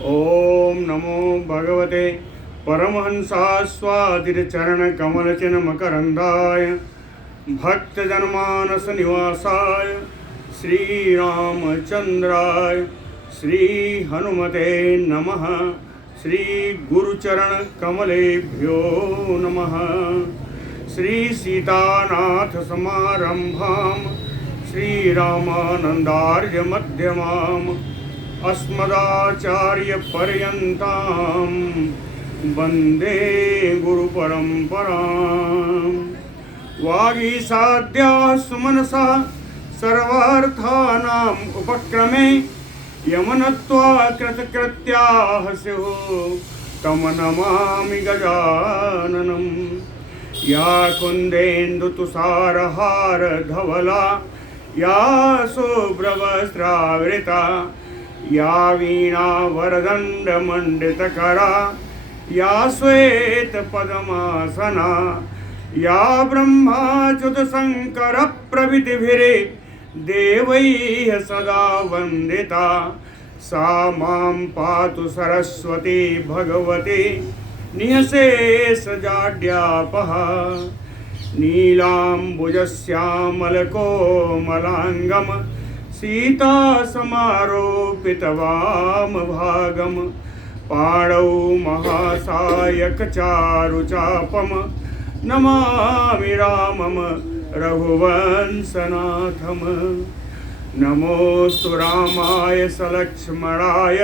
ओम नमो भगवते परमहंसास्वादितचरणकमलचिन्मकरन्दाय भक्तजनमानसनिवासाय श्रीरामचन्द्राय श्रीहनुमते नमः। श्रीगुरुचरणकमलेभ्यो नमः। श्रीसीतानाथसमारम्भां श्रीरामानन्दार्यमध्यमाम् अस्मदाचार्यपर्यन्तां वन्दे गुरुपरम्पराम्। वागीसाद्याः सुमनसा सर्वार्थानाम् उपक्रमे यमनत्वा कृतकृत्याः स्युः तं नमामि गजाननम्। या कुन्देन्दुतुषारहारधवला या शुभ्रवस्त्रावृता या वीणावरदण्डमण्डितकरा या श्वेतपद्मासना या ब्रह्माच्युतशङ्करप्रभृतिभिः देवैः सदा वन्दिता सा मां पातु सरस्वती भगवती निःशेषजाड्यापः। नीलाम्बुजश्यामलकोमलाङ्गं सीतासमारोपितवामभागं पाणौ महासायकचारुचापं नमामि रामं रघुवंशनाथम्। नमोऽस्तु रामाय सलक्ष्मणाय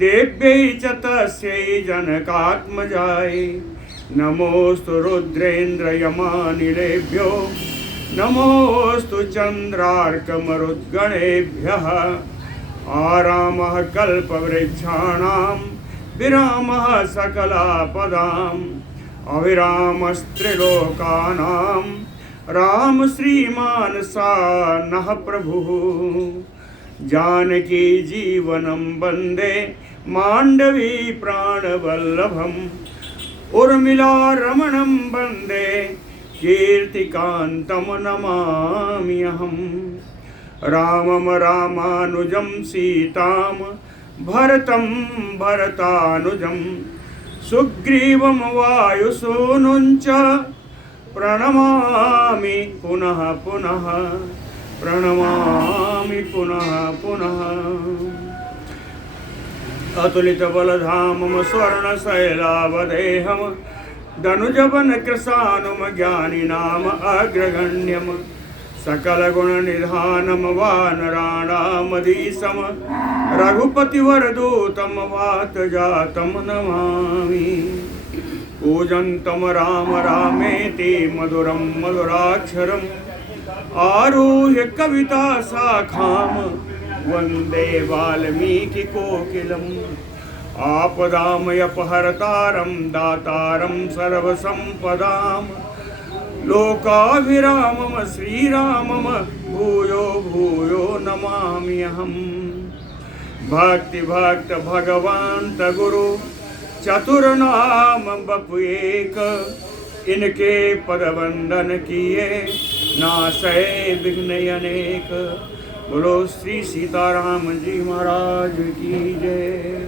देव्यै च तस्यै जनकात्मजाय। नमोऽस्तु रुद्रेन्द्रयमानिलेभ्यो नमोऽस्तु चन्द्रार्कमरुद्गणेभ्यः। आरामः कल्पवृक्षाणां विरामः सकलापदाम् अविरामस्त्रिलोकानां राम श्रीमान् नः प्रभुः। जानकी जीवनं वन्दे माण्डवी प्राणवल्लभम् उर्मिला रमणं वन्दे कीर्तिकान्तं नमामि अहम्। रामं रामानुजं सीतां भरतं भरतानुजं सुग्रीवं वायुसूनुं च प्रणमामि पुनः पुनः प्रणमामि पुनः पुनः। अतुलितबलधामं स्वर्णशैलावदेहं दनुजवनकृशानुं ज्ञानिनाम् अग्रगण्यं सकलगुणनिधानं वानराणामधीशं रघुपतिवरदूतं वातजातं नमामि। कूजन्तं राम रामेति मधुरं मधुराक्षरम् आरुह्य कविता शाखां वन्दे वाल्मीकिकोकिलम्। आपदामयपहर्तारं दातारं सर्वसम्पदां लोकाभिरामं श्रीरामं भूयो भूयो नमामि अहम्। भक्तिभक्त भगवन्त गुरु चतुर्नाम बपु एक इनके पदवंदन किए नाशय विघ्न अनेक। बोलो श्री सीताराम जी महाराज की जय।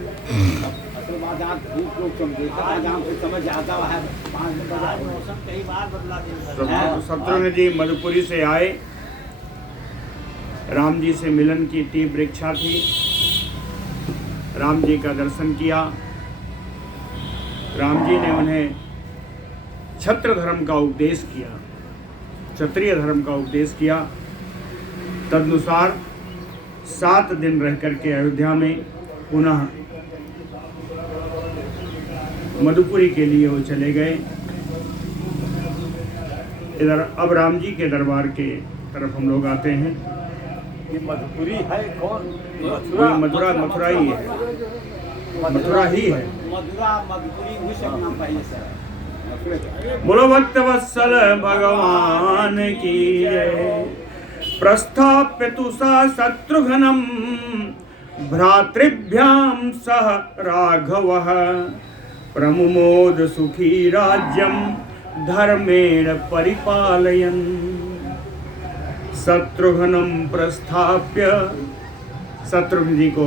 शत्रुघ्न जी मधुपुरी से आए। राम जी से मिलन की तीव्र इच्छा थी। राम जी का दर्शन किया। राम जी ने उन्हें क्षत्र धर्म का उपदेश किया, क्षत्रिय धर्म का उपदेश किया। तदनुसार 7 दिन रह करके अयोध्या में पुनः मधुपुरी के लिए वो चले गए। इधर अब राम जी के दरबार के तरफ हम लोग आते हैं। ये मधुपुरी है कौन? मथुरा ही है। मथुरा ही है। मधुपुरी नाम पाइए सर। बोलो भक्त वत्सल भगवान की जय। प्रस्थाप्य तु सा शत्रुघ्नं भ्रातृभ्यां सह राघवः प्रमुमोद सुखी राज्यं धर्मेण परिपालयन्। शत्रुघ्नं प्रस्थाप्य, शत्रुघ्न जी को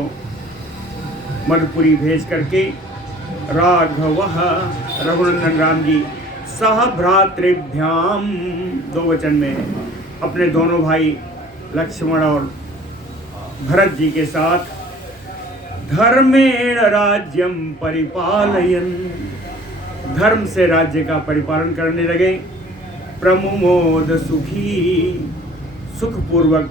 मधुपुरी भेज करके राघव रघुनंदन राम जी सह भ्रातृभ्याम, दो वचन में, अपने दोनों भाई लक्ष्मण और भरत जी के साथ धर्मेण राज्यम परिपालयन, धर्म से राज्य का परिपालन करने लगे। प्रमुमोद सुखी, सुखपूर्वक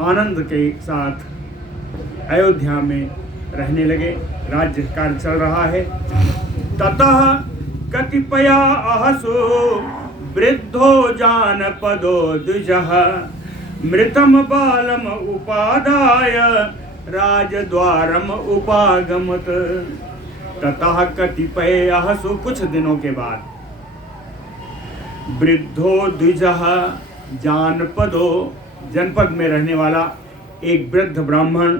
आनंद के साथ अयोध्या में रहने लगे। राज्य कार्य चल रहा है। ततः कतिपया अहसो वृद्धो जानपदो द्विजः मृतम बालम उपादाय राजद्वारम उपागमत। ततः कतिपय अहसु, कुछ दिनों के बाद, वृद्धो द्विजः, जानपदो, जनपद में रहने वाला एक वृद्ध ब्राह्मण,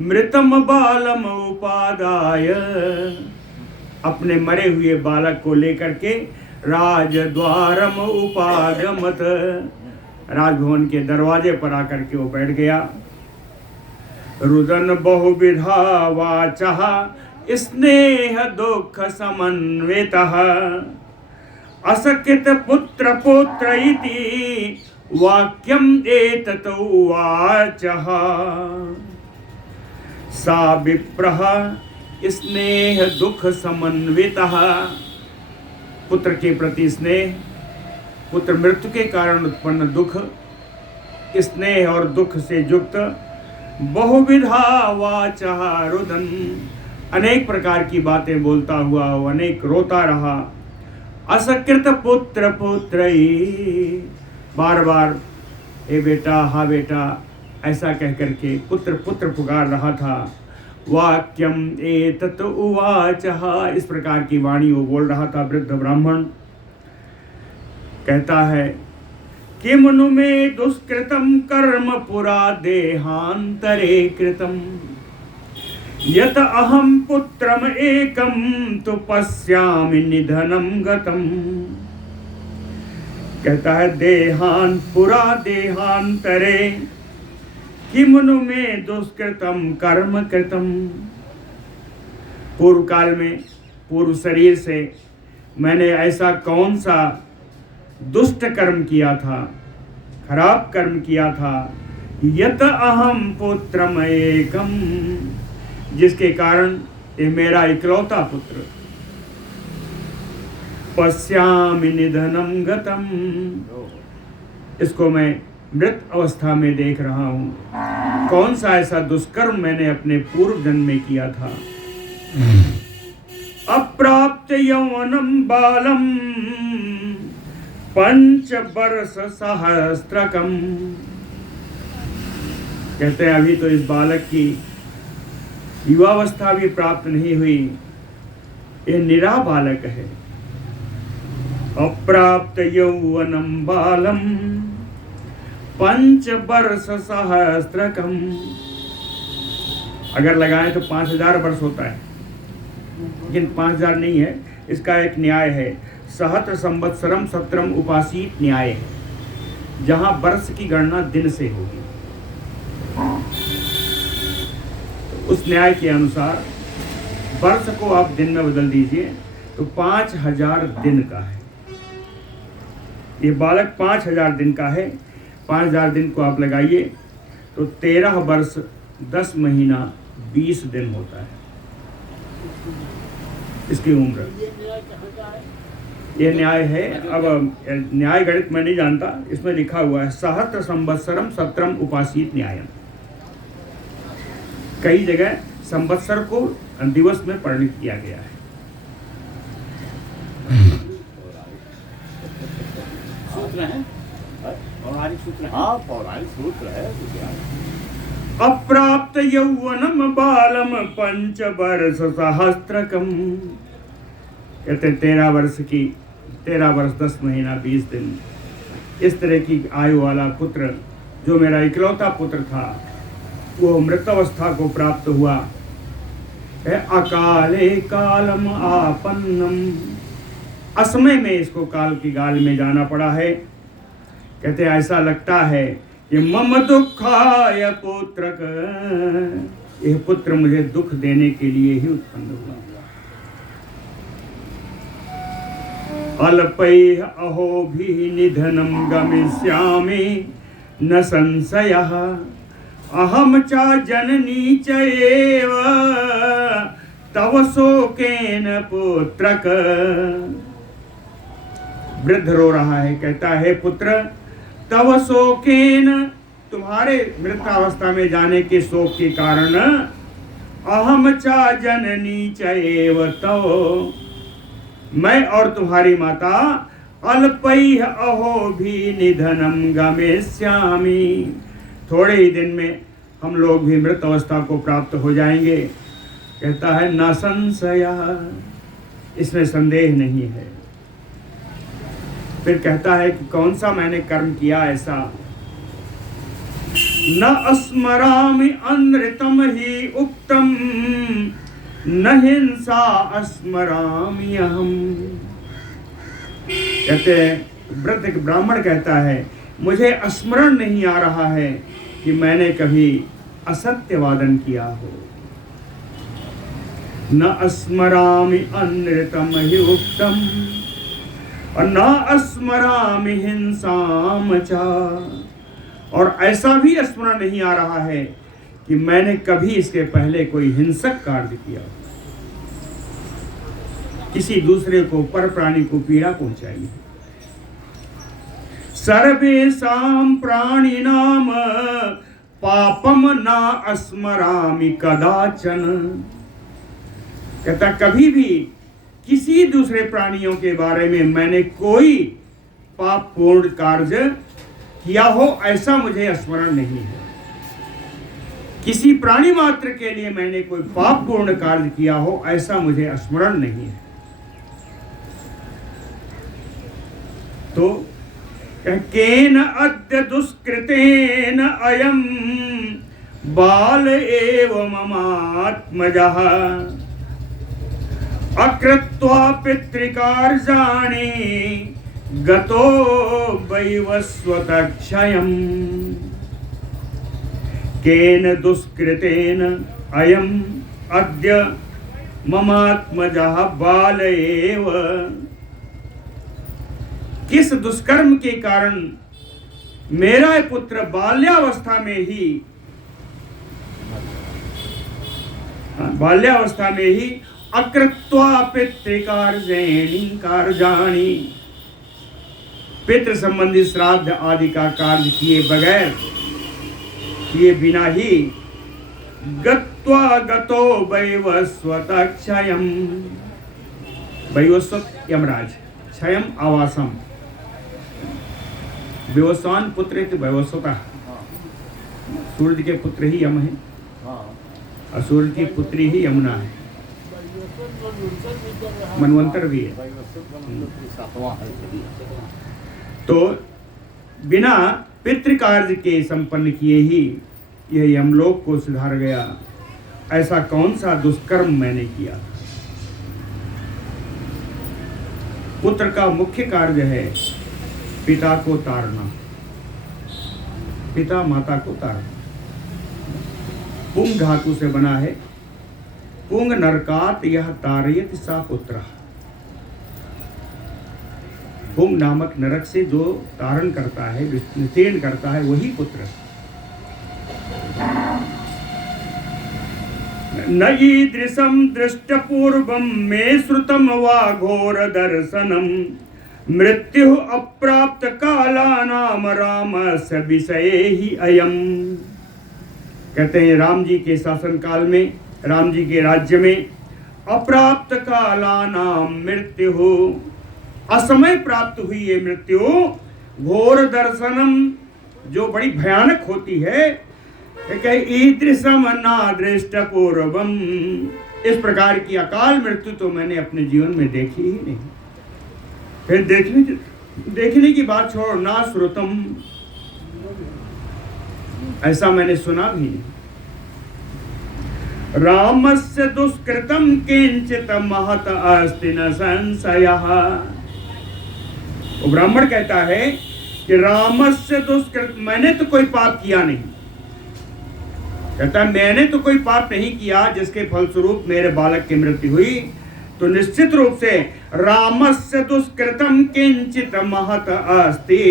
मृतम बालम उपादाय, अपने मरे हुए बालक को लेकर के राजद्वारम उपागमत, राजभवन के दरवाजे पर आकर के वो बैठ गया। रुदन बहुविधा वाचः स्नेह दुख समन्वितः असकृत पुत्र पुत्र इति वाक्यम एतत् उवाचः। सा विप्रः स्नेह दुख समन्वितः, पुत्र के प्रति स्नेह, पुत्र मृत्यु के कारण उत्पन्न दुख, स्नेह और दुख से युक्त, बहुविधा वाचः रुदन, अनेक प्रकार की बातें बोलता हुआ वो अनेक रोता रहा। असकृत पुत्र पुत्र, बार बार ए बेटा, हा बेटा, ऐसा कह करके पुत्र पुत्र पुकार रहा था। वाक्यम एतत् उवाचः, इस प्रकार की वाणी वो बोल रहा था वृद्ध ब्राह्मण। कहता है किम नु मे दुष्कृतम कर्म पुरा देहांतरे कृतम यत अहम पुत्रम एकम तु पश्यामि निधनम गतम। कहता है पुरा देहांतरे किम नु मे दुष्कृतम कर्म कृतम, पूर्व काल में, पूर्व शरीर से मैंने ऐसा कौन सा दुष्ट कर्म किया था, खराब कर्म किया था। यत अहम पुत्रम एकम, जिसके कारण ये मेरा इकलौता पुत्र, पश्यामि निधनम गतम, इसको मैं मृत अवस्था में देख रहा हूँ। कौन सा ऐसा दुष्कर्म मैंने अपने पूर्व जन्म में किया था। अप्राप्त यौवनम बालम पंच वर्ष सहस्त्रकम, कहते हैं अभी तो इस बालक की युवावस्था भी प्राप्त नहीं हुई, ये निरा बालक है। अप्राप्त यौवनम बालम पंच वर्ष सहस्त्रकम, अगर लगाएं तो 5000 वर्ष होता है, लेकिन 5000 नहीं है। इसका एक न्याय है, सहस्त्र संवत्सरम सत्रम उपासित न्याय है, जहां वर्ष की गणना दिन से होगी। तो उस न्याय के अनुसार वर्ष को आप दिन में बदल दीजिए तो 5000 दिन का है। ये बालक 5000 दिन का है। 5000 दिन को आप लगाइए तो 13 वर्ष 10 महीना 20 दिन होता है इसकी उम्र। ये न्याय है। अब न्याय गणित मैं नहीं जानता, इसमें लिखा हुआ है सहस्त्र संवत्सरम सत्रम उपासित न्यायम। कई जगह संवत्सर को दिवस में परिणित किया गया है। सूत्र है, पौराणिक सूत्र है। हाँ, पौराणिक सूत्र है। अप्राप्त यौवनम बालम पंच वर्ष सहस्त्रकम, कहते 13 वर्ष 10 महीना 20 दिन, इस तरह की आयु वाला पुत्र जो मेरा इकलौता पुत्र था वो मृतावस्था को प्राप्त हुआ है। अकाले कालम आपन्नम, असमय में इसको काल की गाल में जाना पड़ा है। कहते ऐसा लगता है कि मम दुखाय पुत्रक, यह पुत्र मुझे दुख देने के लिए ही उत्पन्न हुआ। अल्पैः अहोभिः निधनं गमिष्यामि न संशयः, अहम च जननी च एव तव शोकेन पुत्रक। वृद्ध रो रहा है, कहता है पुत्र तव शोकेन, तुम्हारे मृतावस्था में जाने के शोक के कारण, अहम च जननी च एव तव, मैं और तुम्हारी माता अल्पैः अहोभिः निधनं गमिष्यामि, थोड़े ही दिन में हम लोग भी मृत अवस्था को प्राप्त हो जाएंगे। कहता है न संशय, इसमें संदेह नहीं है। फिर कहता है कि कौन सा मैंने कर्म किया ऐसा, न स्मरामि अनृतम ही उक्तम न हिंसा स्मरामि अहम। कहते वृद्ध ब्राह्मण कहता है मुझे स्मरण नहीं आ रहा है कि मैंने कभी असत्य वादन किया हो। न स्मरामि अनृतम हि उक्तम और न स्मरामि हिंसाम च, और ऐसा भी स्मरण नहीं आ रहा है कि मैंने कभी इसके पहले कोई हिंसक कार्य किया, किसी दूसरे को, पर प्राणी को पीड़ा पहुंचाई। सर्वेषां प्राणिनां पापम न स्मरामि कदाचन। कहता कभी भी किसी दूसरे प्राणियों के बारे में मैंने कोई पापपूर्ण कार्य किया हो ऐसा मुझे स्मरण नहीं है। किसी प्राणी मात्र के लिए मैंने कोई पापपूर्ण कार्य किया हो ऐसा मुझे स्मरण नहीं है। तो केन अद्य दुष्कृतेन अयम बाल एव ममात्मजः अकृत्वा पितृकार्याणि गतो वैवस्वतः क्षयम्। केन दुष्कृतेन अयम अद्य ममात्मजः बाल एव, किस दुष्कर्म के कारण मेरा पुत्र बाल्यावस्था में ही अकृत्वा पितृकार्याणि, पितृ संबंधी श्राद्ध आदि का कार्य किए बगैर, किए बिना ही गत्वा गतो वैवस्वतः क्षयम्, वैवस्वत यमराज, क्षयम् आवासम, विवस्वान पुत्र के वैवस्वतः, सूर्य के पुत्र ही यम है और सूर्य की पुत्री ही यमुना है, मनवंतर भी है। तो बिना पितृकार्य के संपन्न किए ही यह यमलोक को सुधार गया, ऐसा कौन सा दुष्कर्म मैंने किया। पुत्र का मुख्य कार्य है पिता को तारना, पिता माता को तारना। पुंग धातु से बना है, पुंग नरकात यह तारयत सा पुत्र। पुंग नामक नरक से जो तारण करता है, वितीर्ण करता है, वही पुत्र। न ईदृशं दृष्टपूर्वं मे श्रुतं वा घोर दर्शनम मृत्यु अप्राप्त कालानाम रामस्य विषये ही अयम्। कहते हैं राम जी के शासन काल में, राम जी के राज्य में अप्राप्त कालानाम मृत्यु, असमय प्राप्त हुई ये मृत्यु, घोर दर्शनम, जो बड़ी भयानक होती है। ईदृशम नादृष्ट पूर्वम, इस प्रकार की अकाल मृत्यु तो मैंने अपने जीवन में देखी ही नहीं। फिर देखने की बात छोड़, ना श्रुतम, ऐसा मैंने सुना भी नहीं। रामस्य दुष्कृतम किंचित महत अस्ति न संशयः। वो ब्राह्मण कहता है कि रामस्य दुष्कृत, मैंने तो कोई पाप किया नहीं, कहता मैंने तो कोई पाप नहीं किया जिसके फलस्वरूप मेरे बालक की मृत्यु हुई, तो निश्चित रूप से रामस्य दुष्कृतम किंचित महत अस्ति,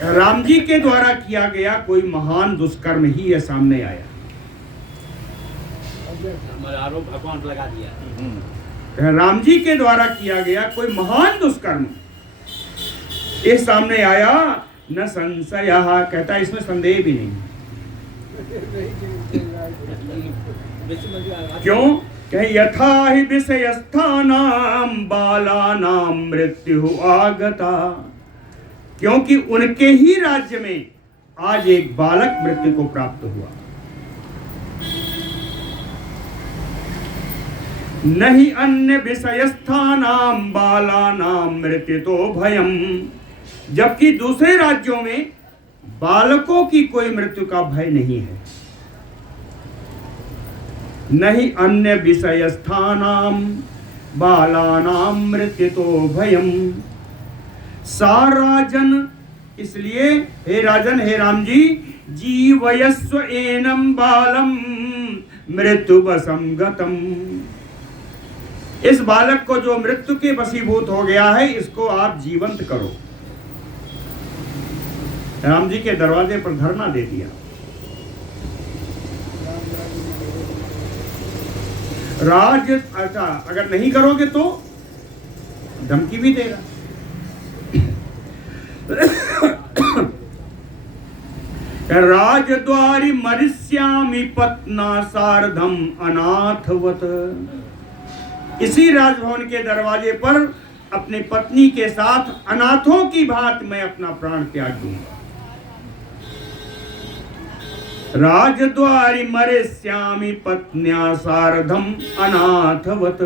राम जी के द्वारा किया गया कोई महान दुष्कर्म ही यह सामने आया। आरोप भगवान लगा दिया। राम जी के द्वारा किया गया कोई महान दुष्कर्म ये सामने आया, न संशय, कहता इसमें संदेह भी नहीं। क्यों? कहे यथा ही विषयस्थानाम बालानाम मृत्यु आगता, क्योंकि उनके ही राज्य में आज एक बालक मृत्यु को प्राप्त हुआ। नहीं अन्य विषयस्थानाम बालानाम मृत्यु तो भयम, जबकि दूसरे राज्यों में बालकों की कोई मृत्यु का भय नहीं है। नहीं अन्य विषयस्थानाम बालानाम मृत्यु तो भयम साराजन, इसलिए हे राजन, हे राम जी, जीवयस्व एनम बालम मृत्यु वशम गतम, इस बालक को जो मृत्यु के वशीभूत हो गया है इसको आप जीवंत करो। राम जी के दरवाजे पर धरना दे दिया। राज अच्छा अगर नहीं करोगे तो धमकी भी देगा। राजद्वारी मरिष्यामि पत्ना सार्धम अनाथवत, इसी राजभवन के दरवाजे पर अपनी पत्नी के साथ अनाथों की भांति मैं अपना प्राण त्याग दूंगा। राजद्वारी मरिष्यामि पत्न्या सार्धम अनाथवत,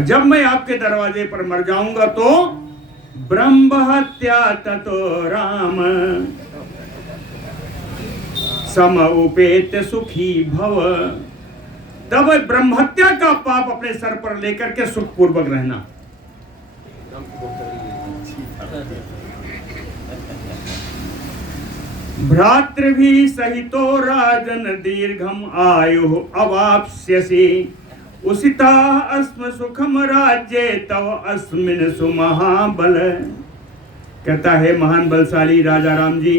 जब मैं आपके दरवाजे पर मर जाऊंगा तो ब्रह्म हत्या ततो राम सम उपेत सुखी भव, तब ब्रह्म हत्या का पाप अपने सर पर लेकर के सुखपूर्वक रहना। भ्रातृभि सहितो राजन दीर्घम आयु अवाप्स्यसि, उसिता अस्म सुखम राज्ये तव अस्मिन सुमहाबल, कहता है महान बलशाली राजा राम जी,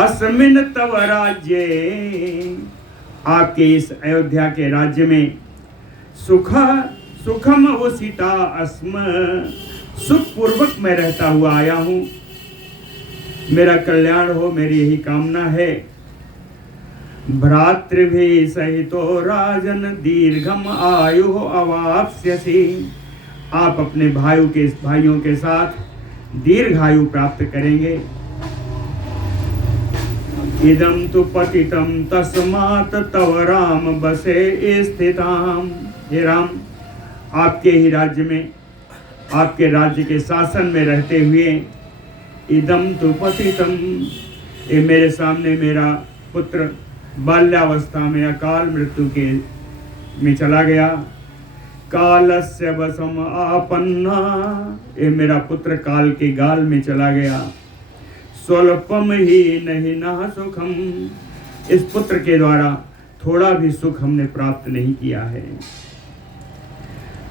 अस्मिन तव राज्ये, आपके इस अयोध्या के राज्य में सुखम उसिता अस्म, सुखपूर्वक मैं रहता हुआ आया हूं, मेरा कल्याण हो, मेरी यही कामना है। भ्रातृभि सहितो राजन दीर्घम आयु अवाप्स्यसि, आप अपने भाइयों के साथ दीर्घायु प्राप्त करेंगे। इदम तु पतितम तस्मात् तव राम बसे स्थिताम, हे राम, आपके ही राज्य में, आपके राज्य के शासन में रहते हुए, इदम तु पतितम, ये मेरे सामने मेरा पुत्र बाल्यावस्था में अकाल मृत्यु के में चला गया। कालस्य वशम आपन्ना, ये मेरा पुत्र काल के गाल में चला गया। स्वल्पम ही नहीं ना सुखम, इस पुत्र के द्वारा थोड़ा भी सुख हमने प्राप्त नहीं किया है।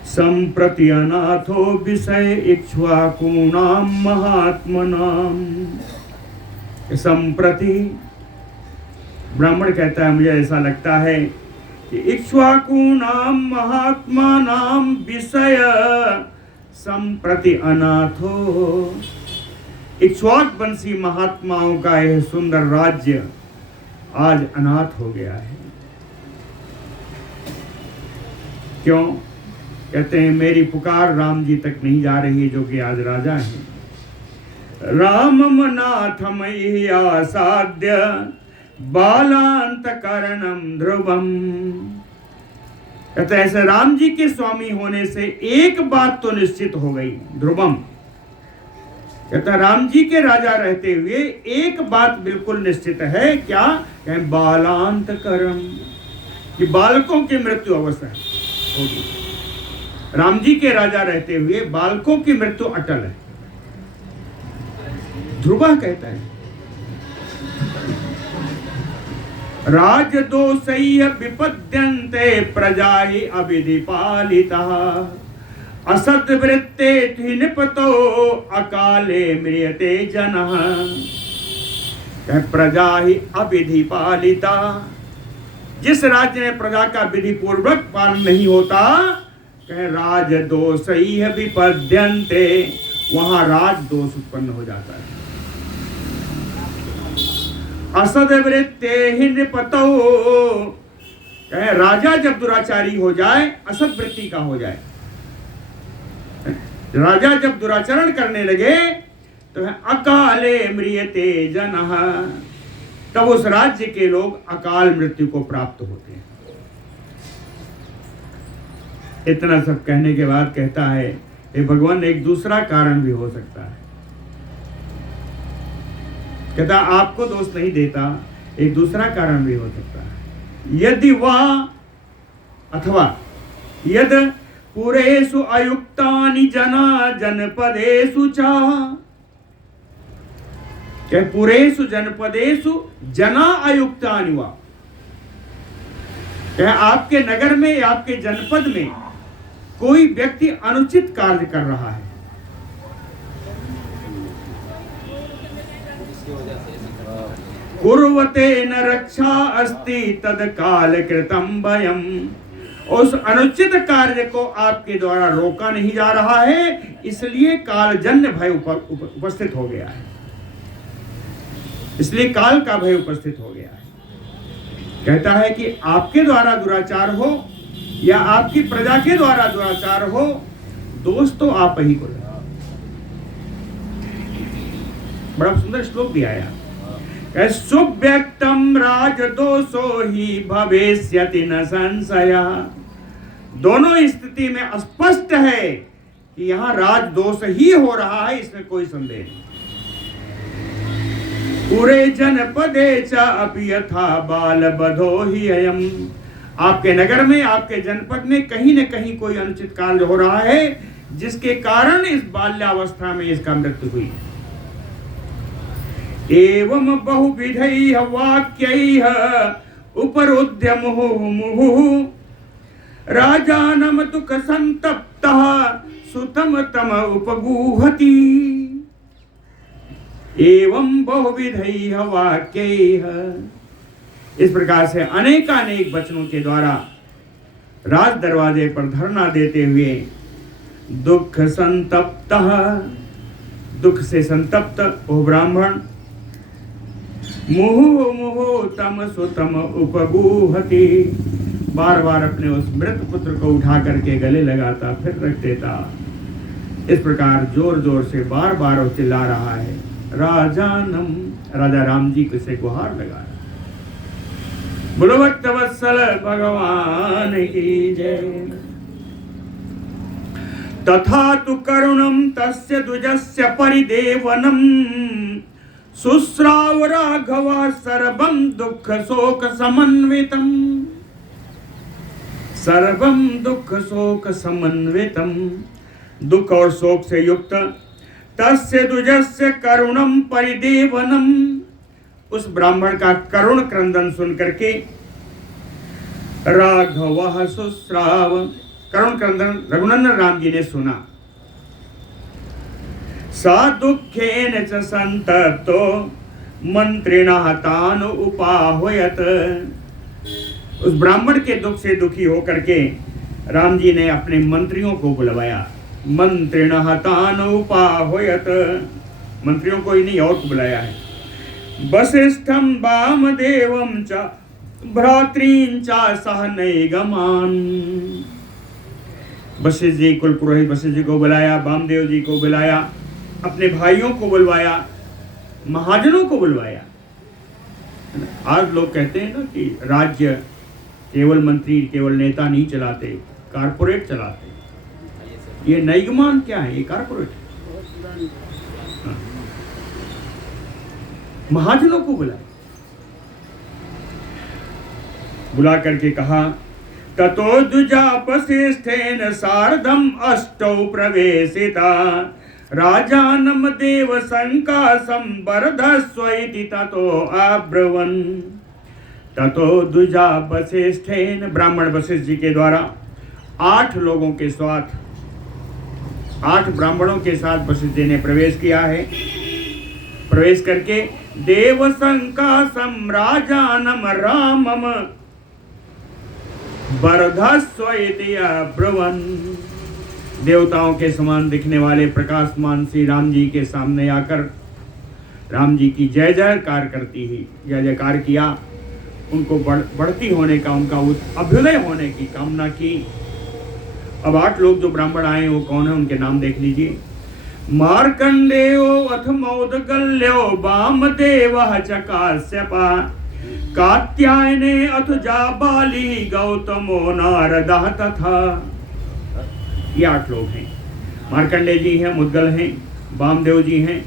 संप्रति अनाथो विषय इक्ष्वाकूणाम महात्मनाम, संप्रति ब्राह्मण कहता है मुझे ऐसा लगता है कि इक्ष्वाकूणाम महात्मानाम विषय संप्रति अनाथो, इक्ष्वाक वंशी महात्माओं का यह सुंदर राज्य आज अनाथ हो गया है। क्यों? कहते हैं मेरी पुकार राम जी तक नहीं जा रही, जो कि आज राजा हैं। रामम नाथमयि आसाद्य बालांत करणम ध्रुवम, कहते ऐसे राम जी के स्वामी होने से एक बात तो निश्चित हो गई, ध्रुवम, कहता राम जी के राजा रहते हुए एक बात बिल्कुल निश्चित है, क्या? कहें बालांत करम, कि बालकों की मृत्यु अवश्य होगी। राम जी के राजा रहते हुए बालकों की मृत्यु अटल है। ध्रुवा कहता है राजदोषैः विपद्यन्ते प्रजा हि अविधि पालितः असद्वृत्ते निपतो अकाले म्रियते जनः। प्रजा ही अविधि पालिता, जिस राज्य में प्रजा का विधि पूर्वक पालन नहीं होता, कह राजदोषैः विपद्यन्ते, वहां राजदोष उत्पन्न हो जाता है। असद्वृत्ते नृपतो, कह राजा जब दुराचारी हो जाए, असद्वृत्ति का हो जाए, राजा जब दुराचरण करने लगे तो अकाले म्रियते जनः, तब उस राज्य के लोग अकाल मृत्यु को प्राप्त होते हैं। इतना सब कहने के बाद कहता है, हे भगवान, एक दूसरा कारण भी हो सकता है। कहता आपको दोष नहीं देता, एक दूसरा कारण भी हो सकता है। यदि वह अथवा यद पुरेषु अयुक्तानि जना जनपदेषु च, क्या पुरेषु जनपदेषु जना अयुक्तानि वा, क्या आपके नगर में या आपके जनपद में कोई व्यक्ति अनुचित कार्य कर रहा है, कुर्वते न रक्षा अस्ति तद काल कृतं भयम्, उस अनुचित कार्य को आपके द्वारा रोका नहीं जा रहा है, इसलिए कालजन्य भय उपस्थित हो गया है, इसलिए काल का भय उपस्थित हो गया है। कहता है कि आपके द्वारा दुराचार हो या आपकी प्रजा के द्वारा दुराचार हो, दोष तो आप ही को लगा। बड़ा सुंदर श्लोक भी आया, सुव्यक्तम राजदोषो ही भविष्यति न संशयः, दोनों स्थिति में स्पष्ट है कि यहाँ राजदोष ही हो रहा है, इसमें कोई संदेह नहीं। पूरे जनपदे च अपि यथा बाल बधो ही अयम, आपके नगर में आपके जनपद में कहीं न कहीं कोई अनुचित कार्य हो रहा है, जिसके कारण इस बाल्यावस्था में इसका मृत्यु हुई। एवं बहुविधैः वाक्यैः उपरुध्य मुहुः राजानं दुःख संतप्तः सुतम तम उपगूहति। एवं बहुविधैः वाक्यैः, इस प्रकार से अनेकानेक वचनों के द्वारा राज दरवाजे पर धरना देते हुए दुख संतप्तः, दुख से संतप्त ओ ब्राह्मण, मुहु मुहु तम सुतम उपगूहति, बार बार अपने उस मृत पुत्र को उठा करके गले लगाता, फिर रख देता। इस प्रकार जोर जोर से बार बार वो चिल्ला रहा है, राजानम, राजा राम जी को से गुहार लगा। बोलो भक्तवत्सल भगवान की जय। तथा तु करुणम तस्य द्विजस्य परिदेवनम शुश्राव राघव सर्वं दुःख शोक समन्वितम, सर्वं दुःख शोक समन्वितम, दुख और शोक से युक्त तस्य द्विजस्य करुणम परिदेवनम, उस ब्राह्मण का करुण क्रंदन सुन करके राघव शुश्राव, करुण क्रंदन रघुनंदन राम जी ने सुना। सा दुखेन च संतप्तो मंत्रिणः तान् उपाहयत, उस ब्राह्मण के दुख से दुखी होकर के राम जी ने अपने मंत्रियों को बुलवाया। मंत्रिणः तान् उपाहयत, मंत्रियों को ही नहीं और को बुलाया है। वसिष्ठं वामदेवं च भ्रातॄन् च सह नैगमान्, वशिष्ठ जी कुल पुरोहित वशिष्ठ जी को बुलाया, वामदेव जी को बुलाया, अपने भाइयों को बुलवाया, महाजनों को बुलवाया। आज लोग कहते हैं ना कि राज्य केवल मंत्री केवल नेता नहीं चलाते, कारपोरेट चलाते। ये नैगमान क्या है? ये कारपोरेट। हाँ। महाजनों को बुलाया, बुला करके कहा, ततो द्विजा वसिष्ठेन सार्धम अष्टौ प्रवेशिता राजानम देव संकासम वरदस्व इति ततो अब्रवन्, ततो द्विजा वशिष्ठेन, ब्राह्मण वशिष्ठ जी के द्वारा 8 लोगों के साथ, 8 ब्राह्मणों के साथ वशिष्ठ जी ने प्रवेश किया है। प्रवेश करके देव संकासम राजानम रामम बरधस्वइति अब्रुवन, देवताओं के समान दिखने वाले प्रकाशमान श्री राम जी के सामने आकर राम जी की जय जयकार करती ही जय जयकार किया। उनको बढ़ती होने का, उनका अभ्युदय होने की कामना की। अब 8 लोग जो ब्राह्मण आए वो कौन है, उनके नाम देख लीजिए। मार्कंडेयो अथ मौदगल्यो वामदेवः च काश्यपः कात्यायने अथ जाबाली गौतमो नारदः तथा। ये 8 लोग हैं। मार्कंडेय जी हैं, मुद्गल हैं, वामदेव जी हैं,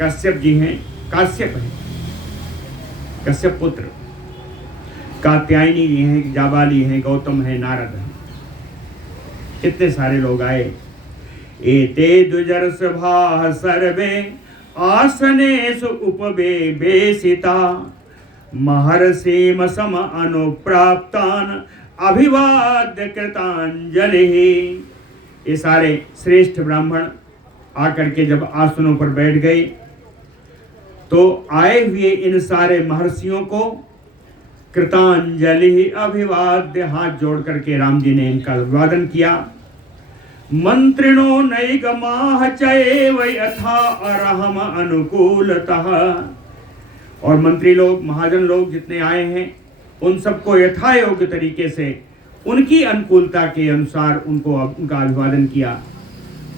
कश्यप जी हैं, काश्यप हैं, कश्यप पुत्र, कात्यायनी जी हैं, जाबाली हैं, गौतम है, नारद है। कितने सारे लोग आए। एते द्विजर सभा सर्वे आसनेषु उपवेशिता महर्षिम सम अनुप्राप्तान अभिवाद्य कृतांजलि। ये सारे श्रेष्ठ ब्राह्मण आकर के जब आसनों पर बैठ गए तो आए हुए इन सारे महर्षियों को कृतांजलि अभिवाद्य, हाथ जोड़ करके राम जी ने इनका अभिवादन किया। मंत्रिणो नैगमाह चैव यथा अरहम अनुकूलतः, और मंत्री लोग, महाजन लोग जितने आए हैं उन सबको यथा योग्य तरीके से उनकी अनुकूलता के अनुसार उनका अभिवादन किया।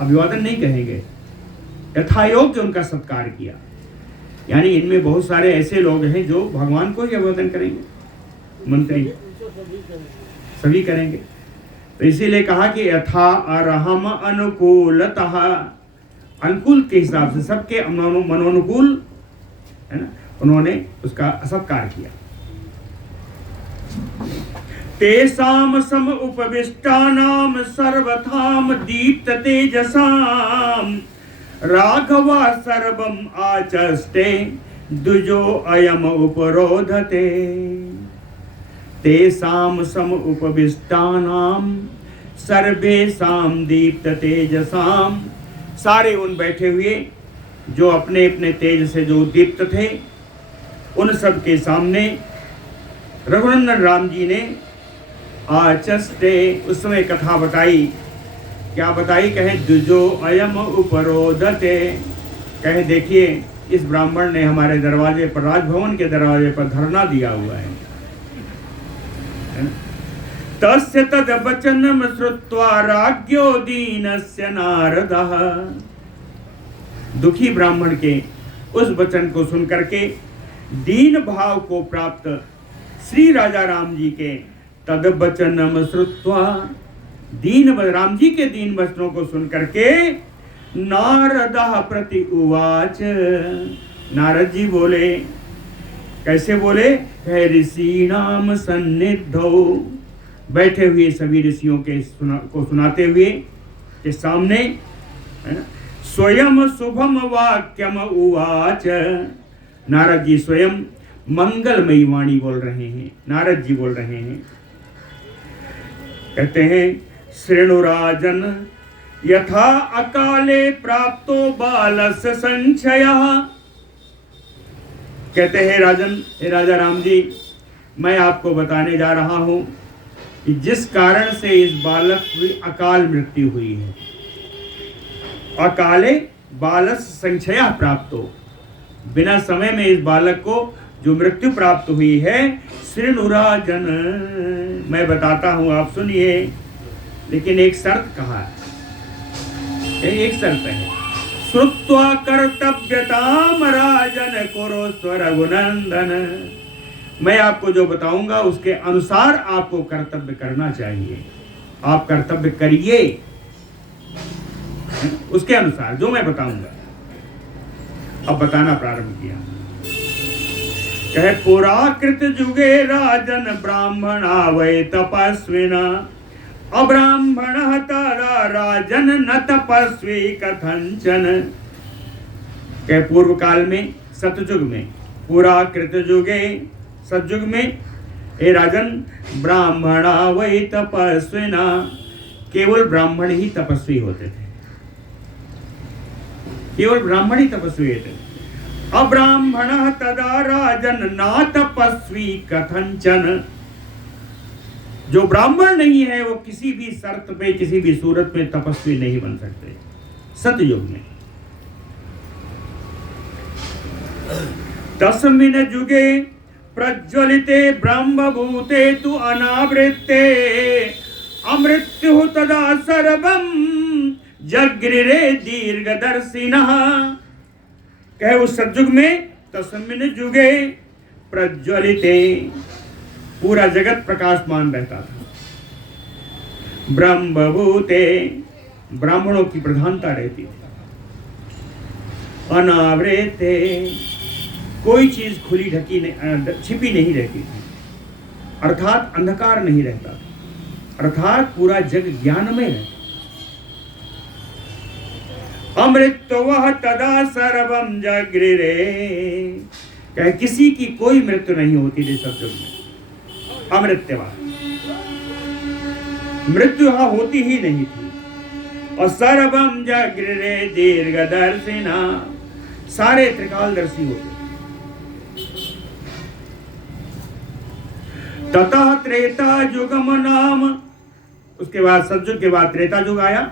अभिवादन नहीं कहेंगे, यथा योग्य उनका सत्कार किया। यानी इनमें बहुत सारे ऐसे लोग हैं जो भगवान को ही अभिवादन करेंगे, मंत्री सभी करेंगे। तो इसीलिए कहा कि यथा अरहम अनुकूलतः, अनुकूल के हिसाब से सबके मनोनुकूल है ना, उन्होंने उसका सत्कार किया। तेषाम सम उपविष्टानाम सर्वथाम दीप्त तेजसाम राघवा सर्वम आचष्टे द्विजो अयम उपरोधते। तेषाम सम उपविष्टानाम सर्वेषाम दीप्त तेजसाम, सारे उन बैठे हुए जो अपने अपने तेज से जो दीप्त थे, उन सब के सामने रघुनंदन राम जी ने आचष्टे, उस समय कथा बताई। क्या बताई? कहे द्विजो अयम उपरोधते, कहे देखिए इस ब्राह्मण ने हमारे दरवाजे पर, राजभवन के दरवाजे पर धरना दिया हुआ है। तस्य तद वचनम श्रुत्वा राज्ञो दीनस्य नारदः, दुखी ब्राह्मण के उस वचन को सुनकर के दीन भाव को प्राप्त श्री राजा राम जी के तद वचनम श्रुत्वा, दीन राम जी के दीन वचनों को सुनकर के नारदः प्रति उवाच, नारद जी बोले। कैसे बोले? कहे ऋषीणाम सन्निधौ, बैठे हुए सभी ऋषियों के को सुनाते हुए के सामने, है ना, स्वयं शुभम वाक्यम उवाच, नारद जी स्वयं मंगलमयी वाणी बोल रहे हैं। नारद जी बोल रहे हैं, कहते हैं श्रेणुराजन यथा अकाले प्राप्तो बालस्य संशयः, कहते हैं राजन, हे राजा राम जी, मैं आपको बताने जा रहा हूं कि जिस कारण से इस बालक की अकाल मृत्यु हुई है, अकाले बालस संशय प्राप्त हो, बिना समय में इस बालक को जो मृत्यु प्राप्त हुई है, श्रीनुराजन, मैं बताता हूं, आप सुनिए। लेकिन एक शर्त कहा है, एक शर्त है, श्रुत्वा कर्तव्यताम राजन कुरु रघुनंदन, मैं आपको जो बताऊंगा उसके अनुसार आपको कर्तव्य करना चाहिए, आप कर्तव्य करिए उसके अनुसार जो मैं बताऊंगा। अब बताना प्रारंभ किया। कहे पुराकृत जुगे राजन ब्राह्मणा वै तपस्विना, अब्राह्मण तारा राजन न तपस्वी कथंचन। कहे पूर्व काल में, सतयुग में, पुराकृत जुगे, सतयुग में हे राजन, ब्राह्मणा वै तपस्विना, केवल ब्राह्मण ही तपस्वी होते थे, केवल ब्राह्मण ही तपस्वी थे। अब्राह्मण तदा राजन ना तपस्वी कथंचन, जो ब्राह्मण नहीं है वो किसी भी शर्त पे, किसी भी सूरत में तपस्वी नहीं बन सकते सतयुग में। तस्मिन् युगे प्रज्वलिते ब्रह्मभूते तु अनावृत्ते, अमृत्यु तदा सर्वं जगृरे दीर्घदर्शिनः। कहे उस सतयुग में, तस्मिन् युगे प्रज्वलिते, पूरा जगत प्रकाशमान रहता था। ब्रह्मभूते, ब्राह्मणों की प्रधानता रहती थी। अनावृते, कोई चीज खुली ढकी छिपी नहीं रहती थी, अर्थात अंधकार नहीं रहता था, अर्थात पूरा जग ज्ञान में रहता। अमृतवः तदा सर्वं जगृरे, कहे किसी की कोई मृत्यु नहीं होती थी सतयुग में। अमृत्यवः, मृत्यु यहाँ होती ही नहीं थी। और सर्वं जगृरे दीर्घदर्शिना, सारे त्रिकालदर्शी होते। ततः त्रेता युगम नाम, उसके बाद सतयुग के बाद त्रेता युग आया।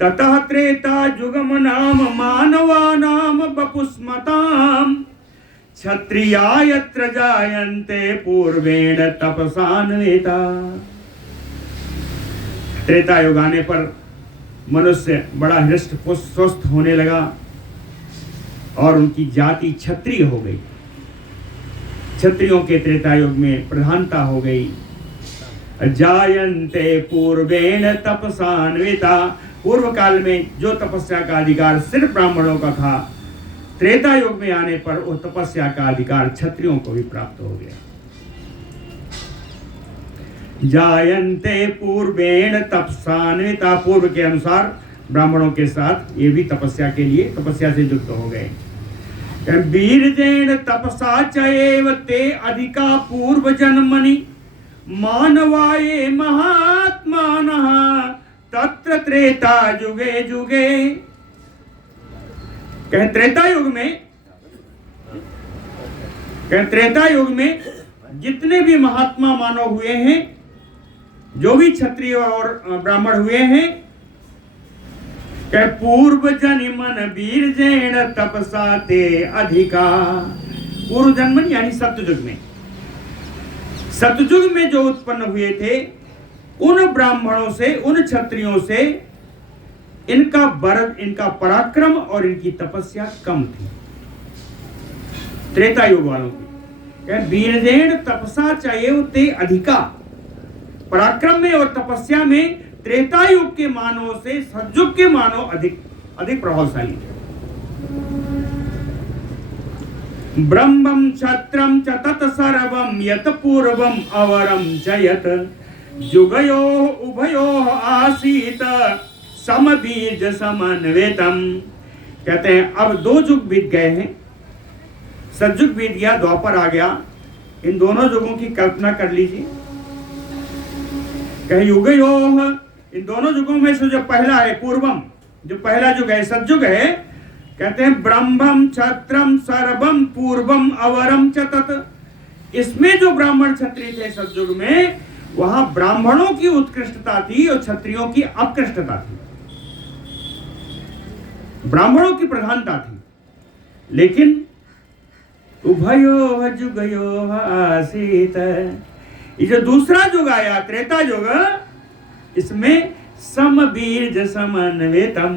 ततः त्रेता युगम नाम मानवानाम बपुस्मताम, क्षत्रिया यत्र जायन्ते पूर्वेण तपसान्विता। त्रेता युग आने पर मनुष्य बड़ा हृष्ट पुष्ट स्वस्थ होने लगा और उनकी जाति क्षत्रिय हो गई। क्षत्रियों के त्रेता युग में प्रधानता हो गई। जायन्ते पूर्वेण तपसान्विता, पूर्व काल में जो तपस्या का अधिकार सिर्फ ब्राह्मणों का था, त्रेता युग में आने पर वो तपस्या का अधिकार क्षत्रियों को भी प्राप्त हो गया। जायन्ते पूर्वेण तपसान्विता, पूर्व के अनुसार ब्राह्मणों के साथ ये भी तपस्या के लिए, तपस्या से युक्त हो गए। वीर्येण तपसा चैव ते अधिका पूर्व जन्मनि, मानवाये महात्मानः तत्र त्रेता युगे युगे। कहे त्रेता युग में, कहे त्रेता युग में जितने भी महात्मा मानव हुए हैं, जो भी क्षत्रिय और ब्राह्मण हुए हैं, कहे पूर्व जन्मन वीर्येण तपसा ते अधिका। पूर्व जन्मन यानी सतयुग में, सतयुग में जो उत्पन्न हुए थे उन ब्राह्मणों से, उन क्षत्रियों से इनका बल, इनका पराक्रम और इनकी तपस्या कम थी त्रेता युग वालों की। वीर्येण तपसा चाहिए ते अधिका, पराक्रम में और तपस्या में त्रेता युग के मानव से सतयुग के मानव अधिक प्रभावशाली थे। ब्रह्मं क्षत्रं च तत् सर्वं यत् पूर्वं अवरं च यत्, युगयोः उभयोः आसीत समबीज समन्वितम्। कहते हैं अब दो युग बीत गए हैं, सतयुग बीत गया, द्वापर आ गया। इन दोनों युगों की कल्पना कर लीजिए। कहे युगयोः, इन दोनों युगों में से जो पहला है पूर्वम, जो पहला युग है सतयुग है, कहते हैं ब्रह्मं क्षत्रम सर्वम पूर्वम अवरम च तत्। इसमें जो ब्राह्मण क्षत्रिय थे सतयुग में, वहां ब्राह्मणों की उत्कृष्टता थी और क्षत्रियों की अपकृष्टता थी। ब्राह्मणों की प्रधानता थी, लेकिन उभयोः युगयोः आसीत। ये जो दूसरा युग आया त्रेता युग, इसमें समबीज समन्वितम,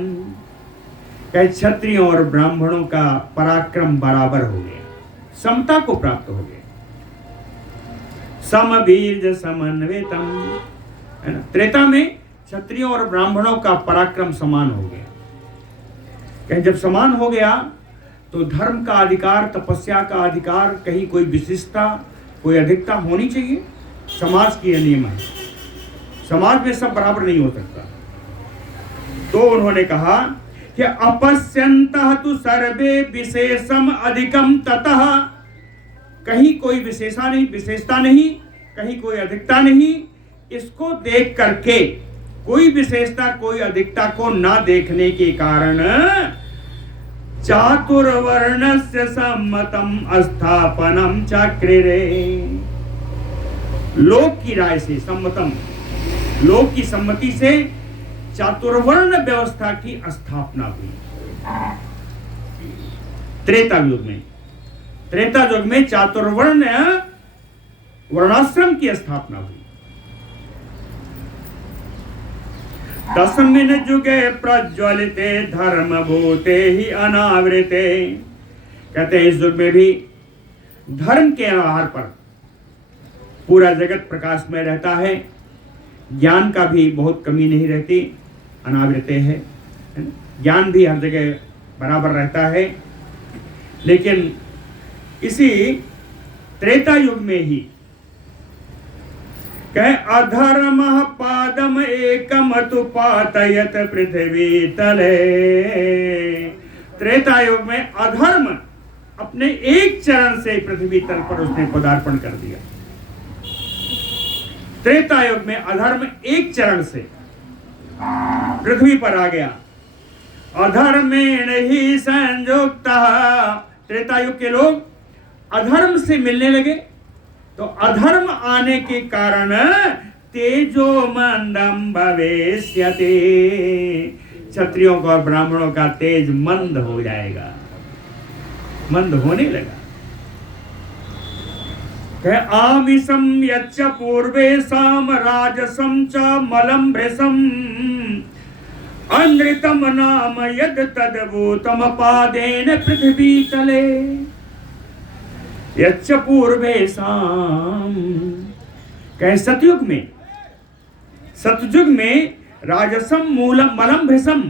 क्षत्रियों और ब्राह्मणों का पराक्रम बराबर हो गया, समता को प्राप्त हो गया। समबीज समन्वितम, है ना। त्रेता में क्षत्रियों और ब्राह्मणों का पराक्रम समान हो गया। जब समान हो गया तो धर्म का अधिकार, तपस्या का अधिकार, कहीं कोई विशिष्टता, कोई अधिकता होनी चाहिए। समाज की यह नियम है, समाज में सब बराबर नहीं हो सकता। तो उन्होंने कहा कि अपश्यन्तः तु सर्वे विशेषम अधिकम ततः, कहीं कोई विशेषता नहीं, कहीं कोई अधिकता नहीं। इसको देख करके कोई विशेषता कोई अधिकता को ना देखने के कारण चातुर्वर्णस्य सम्मतम स्थापनम चक्रिरे, लोक की राय से सम्मतम, लोक की सम्मति से चातुर्वर्ण व्यवस्था की स्थापना हुई। त्रेता युग में चातुर्वर्ण वर्णाश्रम की स्थापना हुई। तस्मिन् युगे प्रज्वलिते धर्म भूते ही अनावृते, कहते हैं इस युग में भी धर्म के आधार पर पूरा जगत प्रकाश में रहता है, ज्ञान का भी बहुत कमी नहीं रहती, अनावृते है, ज्ञान भी हर जगह बराबर रहता है। लेकिन इसी त्रेता युग में ही कहे अधर्म पादम एकम तु पातयत पृथ्वी तले, त्रेता युग में अधर्म अपने एक चरण से पृथ्वी तल पर उसने पदार्पण कर दिया। त्रेता युग में अधर्म एक चरण से पृथ्वी पर आ गया। अधर्मेण ही संयुक्त, त्रेता युग के लोग अधर्म से मिलने लगे, तो अधर्म आने के कारण तेजो मंदम भविष्यति, क्षत्रियों का और ब्राह्मणों का तेज मंद हो जाएगा, मंद होने लगा। आमिषम यच्च पूर्वेषाम राजसम च मलम भृशम अनृतम नाम यद तद्भूतम पादेन पृथ्वी तले, यच्च पूर्वेषाम, कहे सतयुग में राजसम मूलम मलम भृशम,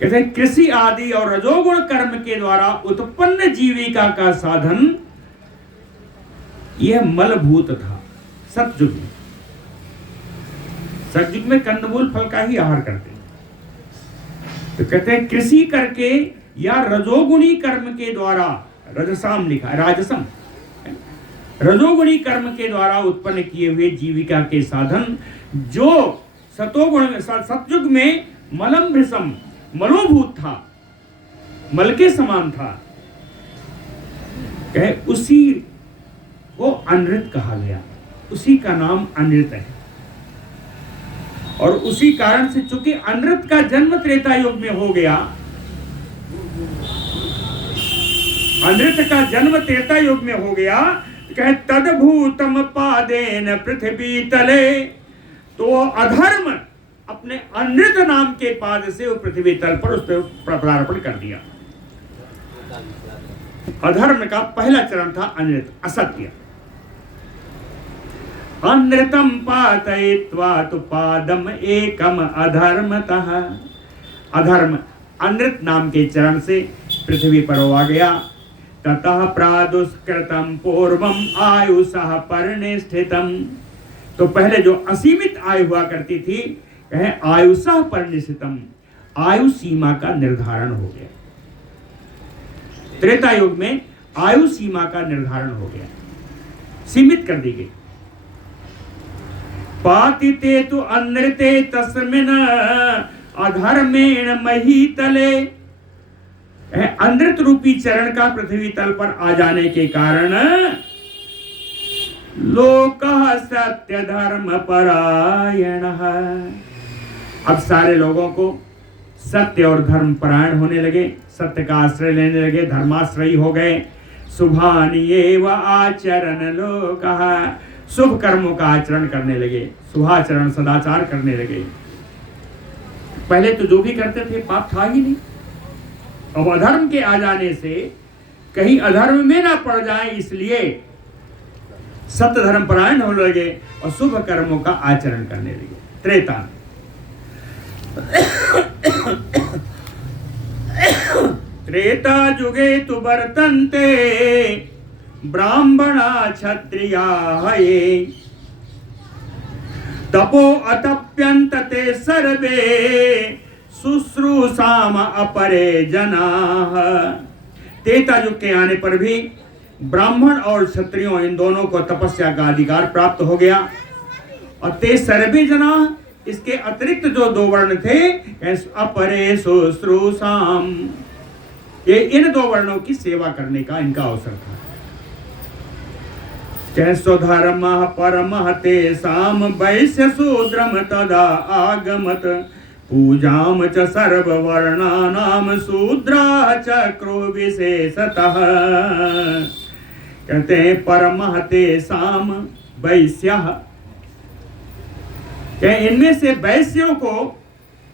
कहते हैं कृषि आदि और रजोगुण कर्म के द्वारा उत्पन्न जीविका का साधन यह मलभूत था। सतयुग में कंदमूल फल का ही आहार करते हैं। तो कहते हैं कृषि करके या रजोगुणी कर्म के द्वारा, रजसाम लिखा राजसम, रजोगुणी कर्म के द्वारा उत्पन्न किए हुए जीविका के साधन जो सतयुग में मलम भृशम, मलोभूत था, मल के समान था, कहे उसी को अनृत कहा गया, उसी का नाम अनृत है। और उसी कारण से चूंकि अनृत का जन्म त्रेता युग में हो गया, अनृत का जन्म त्रेता युग में हो गया, कहे तद्भूतम पादेन पृथ्वी तले, तो अधर्म अपने अनृत नाम के पाद से वो पृथ्वी तल पर उस पर पदार्पण कर दिया। अधर्म का पहला चरण था अनृत, असत्य। अनृतम पातयित्वा तु पादम एकम अधर्मतः, अधर्म अनृत नाम के चरण से पृथ्वी पर हो आ गया। ततः प्रादुष्कृतम पूर्वम आयुषः पर्णे स्थितम, तो पहले जो असीमित आयु हुआ करती थी, कहे आयुषः पर्णे स्थितम, आयु सीमा का निर्धारण हो गया। त्रेता युग में आयु सीमा का निर्धारण हो गया, सीमित कर दी गई। पातिते तु अनृते तस्मिन् अधर्मेण महीतले, अनृत रूपी चरण का पृथ्वी तल पर आ जाने के कारण लोकः सत्य धर्म परायणः, अब सारे लोगों को सत्य और धर्म परायण होने लगे, सत्य का आश्रय लेने लगे, धर्माश्रयी हो गए। शुभानि एव आचरण लोकः, शुभ कर्मों का आचरण करने लगे, शुभाचरण सदाचार करने लगे। पहले तो जो भी करते थे पाप था ही नहीं, अब अधर्म के आ जाने से कहीं अधर्म में ना पड़ जाए, इसलिए सत्य धर्म परायण होने लगे और शुभ कर्मों का आचरण करने लगे। त्रेता त्रेता युगे तु वर्तन्ते ब्राह्मणा क्षत्रियाः ये, तपो अतप्यन्त ते सर्वे शुश्रूषाम अपरे जनाः। त्रेता युग के आने पर भी ब्राह्मण और क्षत्रियों इन दोनों को तपस्या का अधिकार प्राप्त हो गया। और ते सर्वे जना, इसके अतिरिक्त जो दो वर्ण थे, अपरे शुश्रूषाम, ये इन दो वर्णों की सेवा करने का इनका अवसर था। स्वधर्म परम तेषाम वैश्य शूद्रम तदा आगमत पूजाम च सर्ववर्णानाम शूद्रा चक्रो विशेषतः। कहते हैं परम तेषाम वैश्य, इनमें से वैश्यों को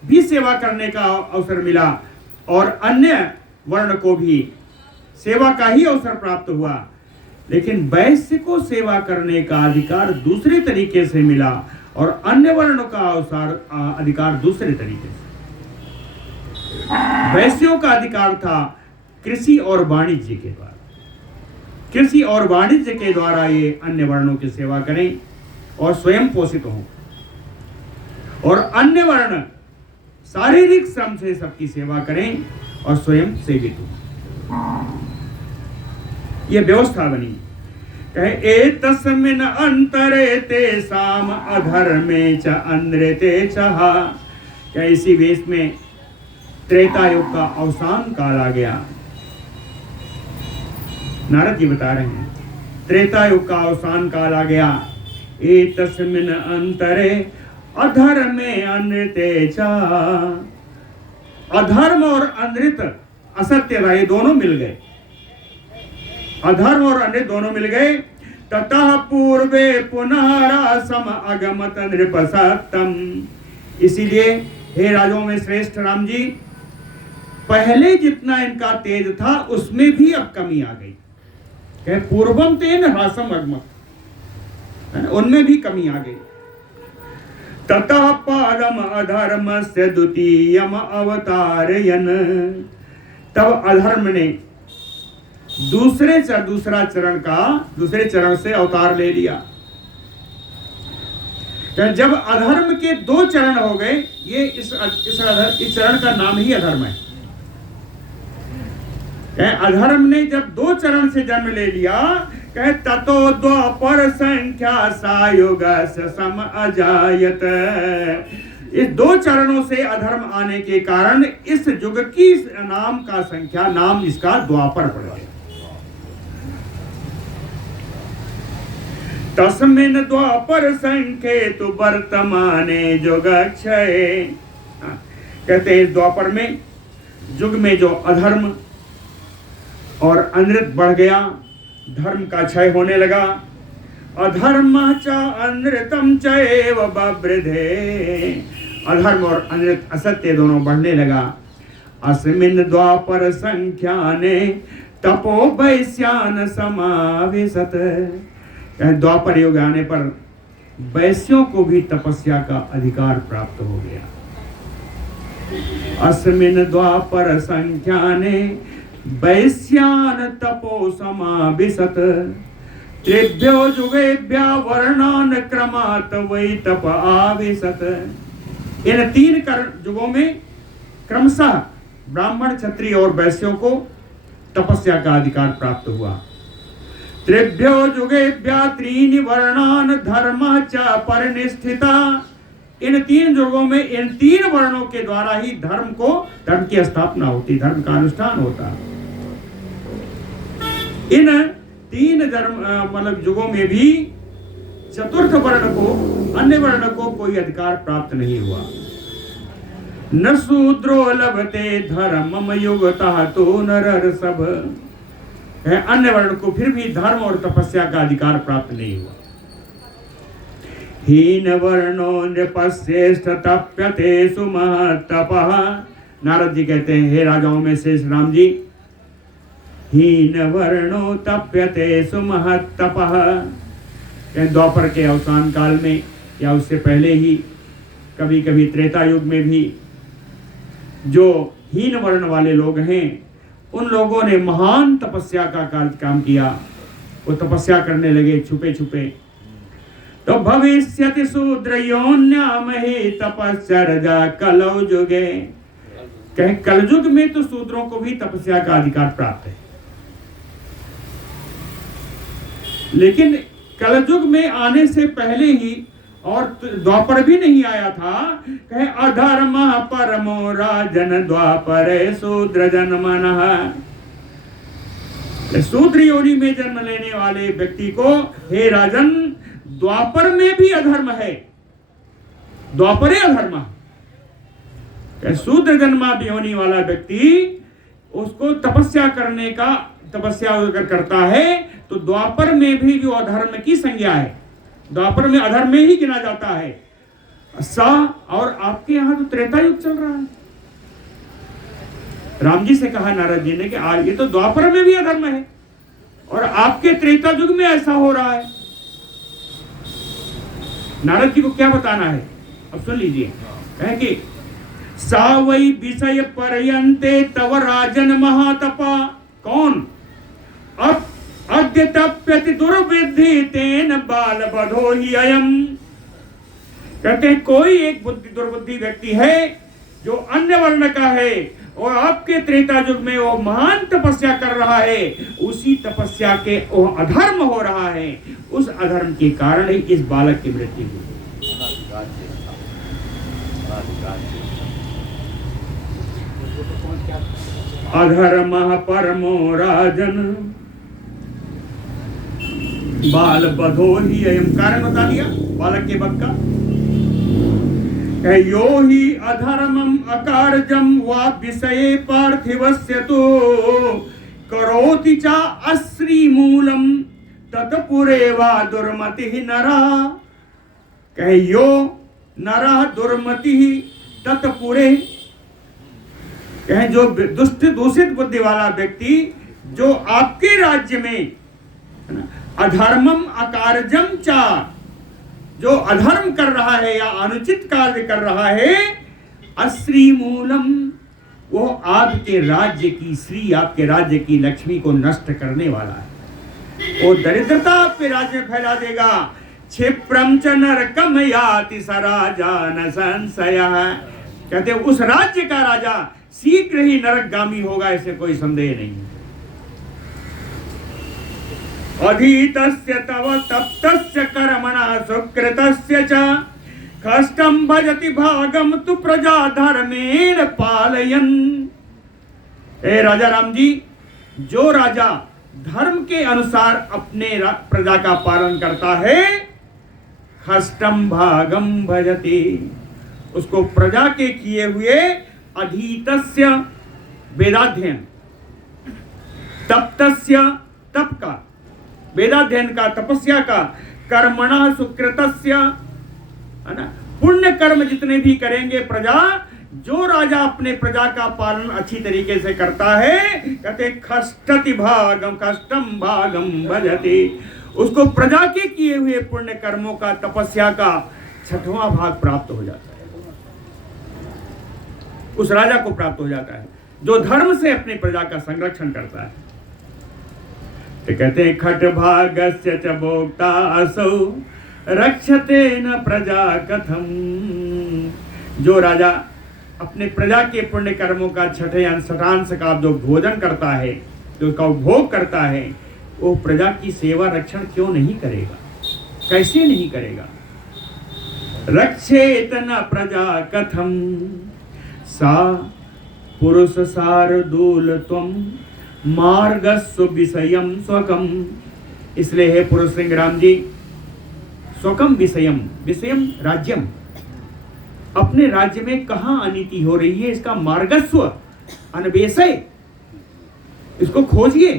भी सेवा करने का अवसर मिला और अन्य वर्ण को भी सेवा का ही अवसर प्राप्त हुआ। लेकिन वैश्य को सेवा करने का अधिकार दूसरे तरीके से मिला और अन्य वर्णों का अधिकार दूसरे तरीके से। वैश्यों का अधिकार था कृषि और वाणिज्य के द्वारा, कृषि और वाणिज्य के द्वारा ये अन्य वर्णों की सेवा करें और स्वयं पोषित हों, और अन्य वर्ण शारीरिक श्रम से सबकी सेवा करें और स्वयं सेवित हों। ये व्यवस्था बनी। कहे एतस्मिन् अंतरे तेषाम अधर्मे च अन्यते चः। क्या इसी वेश में त्रेता युग का अवसान काल आ गया। नारद जी बता रहे हैं त्रेता युग का अवसान काल आ गया। एतस्मिन् अंतरे अधर्मे अन्यते च, अधर्म और अनृत असत्य था, ये दोनों मिल गए। अधर्म और अनृत दोनों मिल गए। ततः पूर्वे पुनः रासम अगमत नृपसत्तम। इसीलिए हे राजों में श्रेष्ठ राम जी, पहले जितना इनका तेज था उसमें भी अब कमी आ गई। कहे पूर्वम तेन रासम अगमत, उनमें भी कमी आ गई। ततः पादम अधर्म से द्वितीयम अवतारयन। तब अधर्म ने दूसरे चरण से अवतार ले लिया। जब अधर्म के दो चरण हो गए, ये इस चरण का नाम ही अधर्म है। अधर्म ने जब दो चरण से जन्म ले लिया, कहे ततो द्वापर संख्या सायुग सम अजायत। इस दो चरणों से अधर्म आने के कारण इस युग की नाम का संख्या, नाम इसका द्वापर पड़ गया। तस्मिन् द्वापर संख्ये तु वर्तमाने युगक्षये। कहते हैं इस द्वापर में, युग में जो अधर्म और अनृत बढ़ गया, धर्म का क्षय होने लगा। अधर्म च अनृतम चैव बवृधे। अधर्म और अनृत असत्य दोनों बढ़ने लगा। अस्मिन् द्वापर संख्याने तपो वैश्यान समावेशत। द्वापर युग आने पर वैश्यों को भी तपस्या का अधिकार प्राप्त हो गया। अस्मिन् द्वापर संख्याने वैश्यान तपो समाविशत। त्रिभ्यो युगेभ्य वर्णान क्रमात् वै तप आविशत। इन तीन युगों में क्रमशः ब्राह्मण, क्षत्रिय और वैश्यों को तपस्या का अधिकार प्राप्त हुआ। त्रिभ्यो युगेभ्य त्रीणि वर्णान धर्म च परिनिष्ठिता। इन तीन युगों में इन तीन वर्णों के द्वारा ही धर्म की स्थापना होती, धर्म का अनुष्ठान होता। इन तीन युगों में भी चतुर्थ वर्ण को, अन्य वर्ण को कोई अधिकार प्राप्त नहीं हुआ। न शूद्रो लभते धर्मम युगतः तो नरर्षभ। अन्य वर्ण को फिर भी धर्म और तपस्या का अधिकार प्राप्त नहीं हुआ। हीन वर्णो नृपश्रेष्ठ तप्यते सुमहत्तपः। नारद जी कहते हैं हे राजाओं में श्रेष्ठ राम जी, हीन वर्णो तप्यते सुमहत्तपः। द्वापर के अवसान काल में या उससे पहले ही कभी कभी त्रेता युग में भी जो हीन वर्ण वाले लोग हैं, उन लोगों ने महान तपस्या का काम किया। वो तपस्या करने लगे छुपे छुपे। तो भविष्यति शूद्रयोन्यामहि तपश्चर्या कलौ युगे। कहे कलयुग में तो शूद्रों को भी तपस्या का अधिकार प्राप्त है। लेकिन कलयुग में आने से पहले ही, और द्वापर भी नहीं आया था, कहे अधर्म परमो राजन द्वापर शूद्र जन्मनः। शूद्र योनि में जन्म लेने वाले व्यक्ति को, हे राजन, द्वापर में भी अधर्म है, द्वापरे अधर्म। शूद्र जन्मा योनि वाला व्यक्ति, उसको तपस्या करने का, तपस्या अगर करता है तो द्वापर में भी जो अधर्म की संज्ञा है, द्वापर में अधर्म में ही गिना जाता है। और आपके यहां तो त्रेता युग चल रहा है। राम जी से कहा नारद जी ने कि आज ये तो द्वापर में भी अधर्म है और आपके त्रेता युग में ऐसा हो रहा है। नारद जी को क्या बताना है, अब सुन लीजिए। कहे कि सा वै विषय पर्यन्ते तव राजन महातपा। कौन? अब अद्य तप्यति दुर्विद्धि तेन बाल बधो ही अयम। कहते हैं कोई एक दुर्बुद्धि व्यक्ति है जो अन्य वर्ण का है और आपके त्रेता युग में वो महान तपस्या कर रहा है, उसी तपस्या के वो अधर्म हो रहा है, उस अधर्म के कारण ही इस बालक की मृत्यु हुई। अधर्म परमो राजन बाल बधो ही अयम। कारण बता दिया बालक के वध का। यो ही अधर्मम अकार्यम वा विषये पार्थिवस्य तो करोति चा अश्री मूलम तत्पुरे वा दुर्मति नरा। कहे यो नरा दुर्मति तत्पुरे। कहे जो दुष्ट दूषित बुद्धि वाला व्यक्ति जो आपके राज्य में अधर्मम अकार्यम चा, जो अधर्म कर रहा है या अनुचित कार्य कर रहा है, अश्री मूलम, वो आपके राज्य की श्री, आपके राज्य की लक्ष्मी को नष्ट करने वाला है। वो दरिद्रता आपके राज्य में फैला देगा। क्षिप्रम च नरकम याति स राजा न संशयः। कहते उस राज्य का राजा शीघ्र ही नरकगामी होगा, ऐसे कोई संदेह नहीं। अधीतस्य तव तप्तस्य कर्मणः सुकृतस्य च कष्टं भजति भागम तु प्रजा धर्मेण पालयन्। ए राजा राम जी, जो राजा धर्म के अनुसार अपने प्रजा का पालन करता है, कष्टं भागम भजति, उसको प्रजा के किए हुए अधीतस्य वेदाध्ययन, तप्तस्य तप का, वेदाध्ययन का, तपस्या का, कर्मणा सुकृतस्य, है ना, पुण्य कर्म जितने भी करेंगे प्रजा, जो राजा अपने प्रजा का पालन अच्छी तरीके से करता है, कहते खष्टति भागम, कष्टम भागम भजति, उसको प्रजा के किए हुए पुण्य कर्मों का, तपस्या का 6वां भाग प्राप्त हो जाता है, उस राजा को प्राप्त हो जाता है जो धर्म से अपने प्रजा का संरक्षण करता है। तो कहते हैं खट भागस्य च भोक्ता असौ रक्षते न प्रजा कथम। जो राजा अपने प्रजा के पुण्य कर्मों का 6ठे अंश का जो भोजन करता है, जो उसका उपभोग करता है, वो प्रजा की सेवा रक्षण क्यों नहीं करेगा, कैसे नहीं करेगा। रक्षेत न प्रजा कथम सा पुरुष शार्दूल त्वम मार्गस्व विषयम स्वकम। इसलिए है पुरुष सिंह राम जी, स्वकम विषयम, विषयम राज्यम, अपने राज्य में कहां अनीति हो रही है इसका मार्गस्व, अन्वेषय, इसको खोजिए।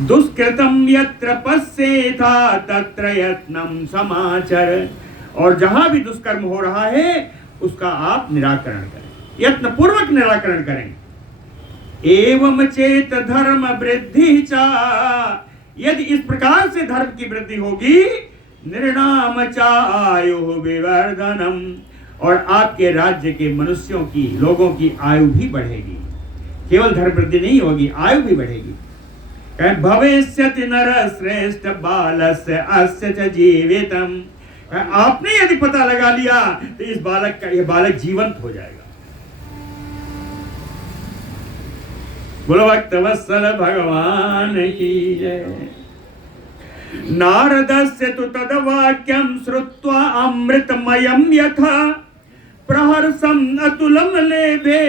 दुष्कृतम यत्र पश्येथा तत्र यत्नम समाचर। और जहां भी दुष्कर्म हो रहा है उसका आप निराकरण करें, यत्न पूर्वक निराकरण करें। एवं चेत धर्म वृद्धि चा, यदि इस प्रकार से धर्म की वृद्धि होगी, निर्णाम चा आयु विवर्धनम, और आपके राज्य के मनुष्यों की, लोगों की आयु भी बढ़ेगी। केवल धर्म वृद्धि नहीं होगी, आयु भी बढ़ेगी। भविष्यति नर श्रेष्ठ बालस्य अस्य च जीवितम। आपने यदि पता लगा लिया तो इस बालक का, यह बालक जीवंत हो जाएगा। बोलो भक्त वत्सल भगवान की जय। नारदस्य तु तद्वाक्यं श्रुत्वा अमृतमयं यथा प्रहर्षम् अतुलं लेभे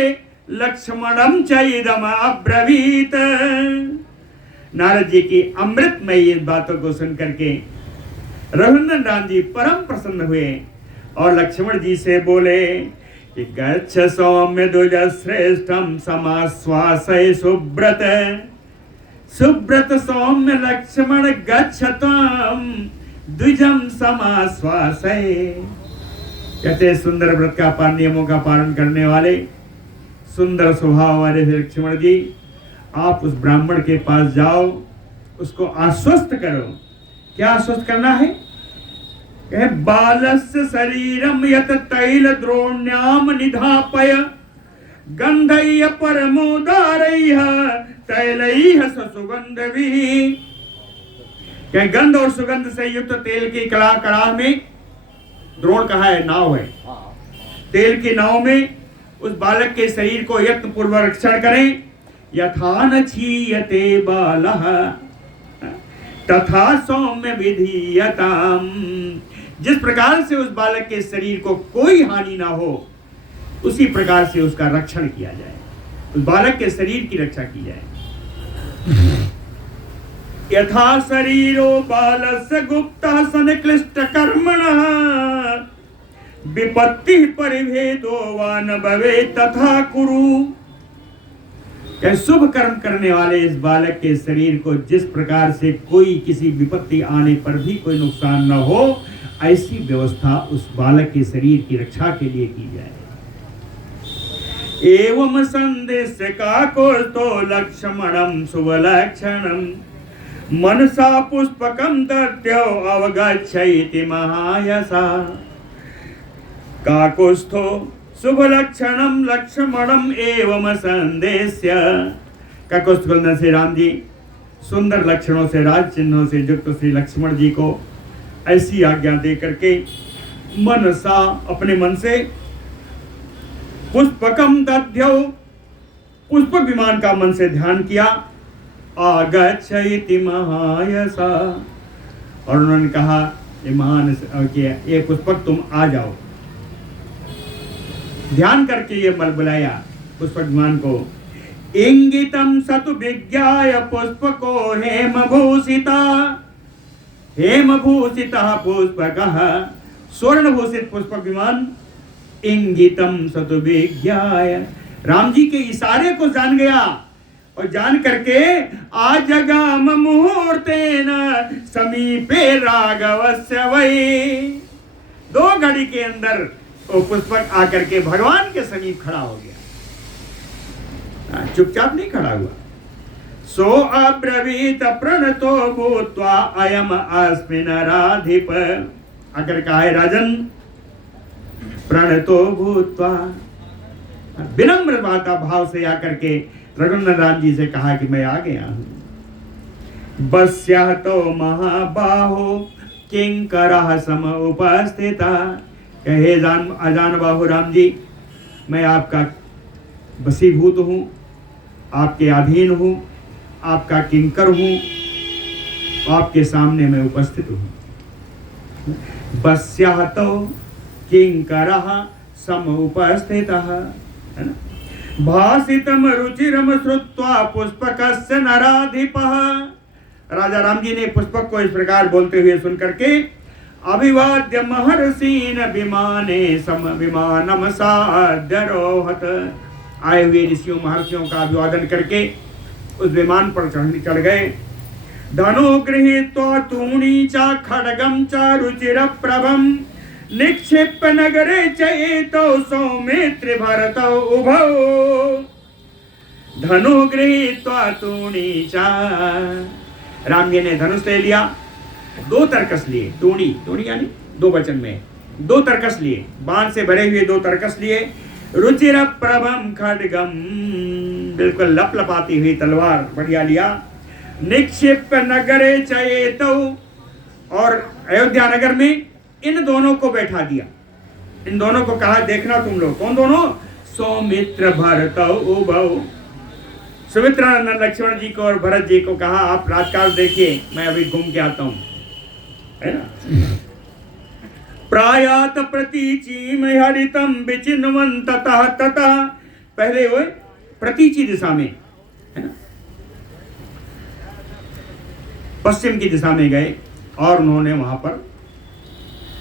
लक्ष्मणं च इदम् अब्रवीत। नारद जी की अमृतमयी इस बातों को सुन करके रघुनंदन राम जी परम प्रसन्न हुए और लक्ष्मण जी से बोले कि गच्छ सौम्य द्विज श्रेष्ठम समाश्वासय सुब्रत। सुब्रत सौम्य लक्ष्मण गच्छताम द्विजम समाश्वासय। कहते सुंदर व्रत का नियमों का पालन करने वाले सुंदर स्वभाव वाले लक्ष्मण जी, आप उस ब्राह्मण के पास जाओ, उसको आश्वस्त करो। क्या आश्वस्त करना है? कहे बालस्य शरीरम यत तैल द्रोण्याम निधापय गंधय परमोदारय तैलैः सुगंधभिः। कहे गंध और सुगंध से युक्त तेल की कड़ाह में, द्रोण कहा है नाव है, तेल की नाव में उस बालक के शरीर को यत्न पूर्वक रक्षण करें। यथा न क्षीयते बालः तथा सौम्य विधीयताम। जिस प्रकार से उस बालक के शरीर को कोई हानि ना हो, उसी प्रकार से उसका रक्षण किया जाए, उस बालक के शरीर की रक्षा की जाए। यथा शरीरो बालस्य गुप्तः संक्लिष्ट कर्मणः विपत्ति परिभेदो वा न भवेत् तथा कुरु। शुभ कर्म करने वाले इस बालक के शरीर को जिस प्रकार से कोई किसी विपत्ति आने पर भी कोई नुकसान न हो, ऐसी व्यवस्था उस बालक के शरीर की रक्षा के लिए की जाए। एवं संदेश काकोस्तो लक्ष्मणं सुवलक्षणं मनसा पुष्पकं दद्यो अवगच्छति महायसा। काकुस्थो शुभ लक्षणम लक्ष्मणम एवं संदेश्य। काकुस्थ बोलने से राम जी सुंदर लक्षणों से, राज चिन्हों से युक्त श्री लक्ष्मण जी को ऐसी आज्ञा दे करके मनसा, अपने मन से, पुष्पकम दध्यो, पुष्पक विमान का मन से ध्यान किया। आगच्छति महायसा, और उन्होंने कहा ये पुष्पक तुम आ जाओ। ध्यान करके ये मल बुलाया पुष्पक विमान को। इंगितम सतु विज्ञाय पुष्पको हेमभूषिता। हेमभूषितः पुष्पकः, स्वर्णभूषित पुष्पक विमान। इंगितम सतु विज्ञाय, राम जी के इशारे को जान गया और जान करके आजगाम मुहूर्तेन समीपे राघवस्य वै। 2 घड़ी के अंदर वो पुष्पक आकर के भगवान के समीप खड़ा हो गया, चुपचाप नहीं खड़ा हुआ। सो अब्रवीत प्रणतो भूत्वा अयम अस्मि नराधिप। आकर कहा है राजन, प्रणतो भूत्वा, विनम्र भाव से आकर के रघुनंदन राम जी से कहा कि मैं आ गया हूं। बस्या तो महाबाहो किंकरः सम उपस्थिता। कहे अजान बाहु राम जी, मैं आपका वशीभूत हूँ, आपके अधीन हूँ, आपका किंकर हूँ, आपके सामने मैं उपस्थित हूँ। बस्यः तो किंकरः सम उपस्थितः, है ना। भासितम रुचिरम श्रुत्वा पुष्पकस्य नराधिपः। राजा राम जी ने पुष्पक को इस प्रकार बोलते हुए सुन करके अभिवाद्य महर्षीन विमाने सम विमानम साध्यरोहत। आए हुए ऋषियों महर्षियों का अभिवादन करके उस विमान पर चढ़ गए। धनु गृहीत्वा तूणी च खड्गम च रुचिर प्रभम निक्षिप्य नगरे चेतो सौमित्र भरतौ उभौ। धनु गृहीत्वा तूणी च, राम जी ने धनुष ले लिया, 2 तरकस लिए, तूणी यानी 2 वचन में 2 तरकस लिए, बाण से भरे हुए 2 तरकस लिए। रुचिर प्रभम खड्गम, बिल्कुल लपलपाती हुई तलवार बढ़िया लिया। निक्षिप्य नगरे चेतो, और अयोध्या नगर में इन दोनों को बैठा दिया। इन दोनों को कहा देखना तुम लोग, कौन दोनों? सौमित्र भरतौ उभौ। सुमित्रा ने लक्ष्मण जी को और भरत जी को कहा आप राजकाज देखिए, मैं अभी घूम के आता हूं, है ना। प्रायात प्रतीची में हरितम विचिन्वन ततः ततः, पहले वो प्रतीची दिशा में, है ना, पश्चिम की दिशा में गए और उन्होंने वहां पर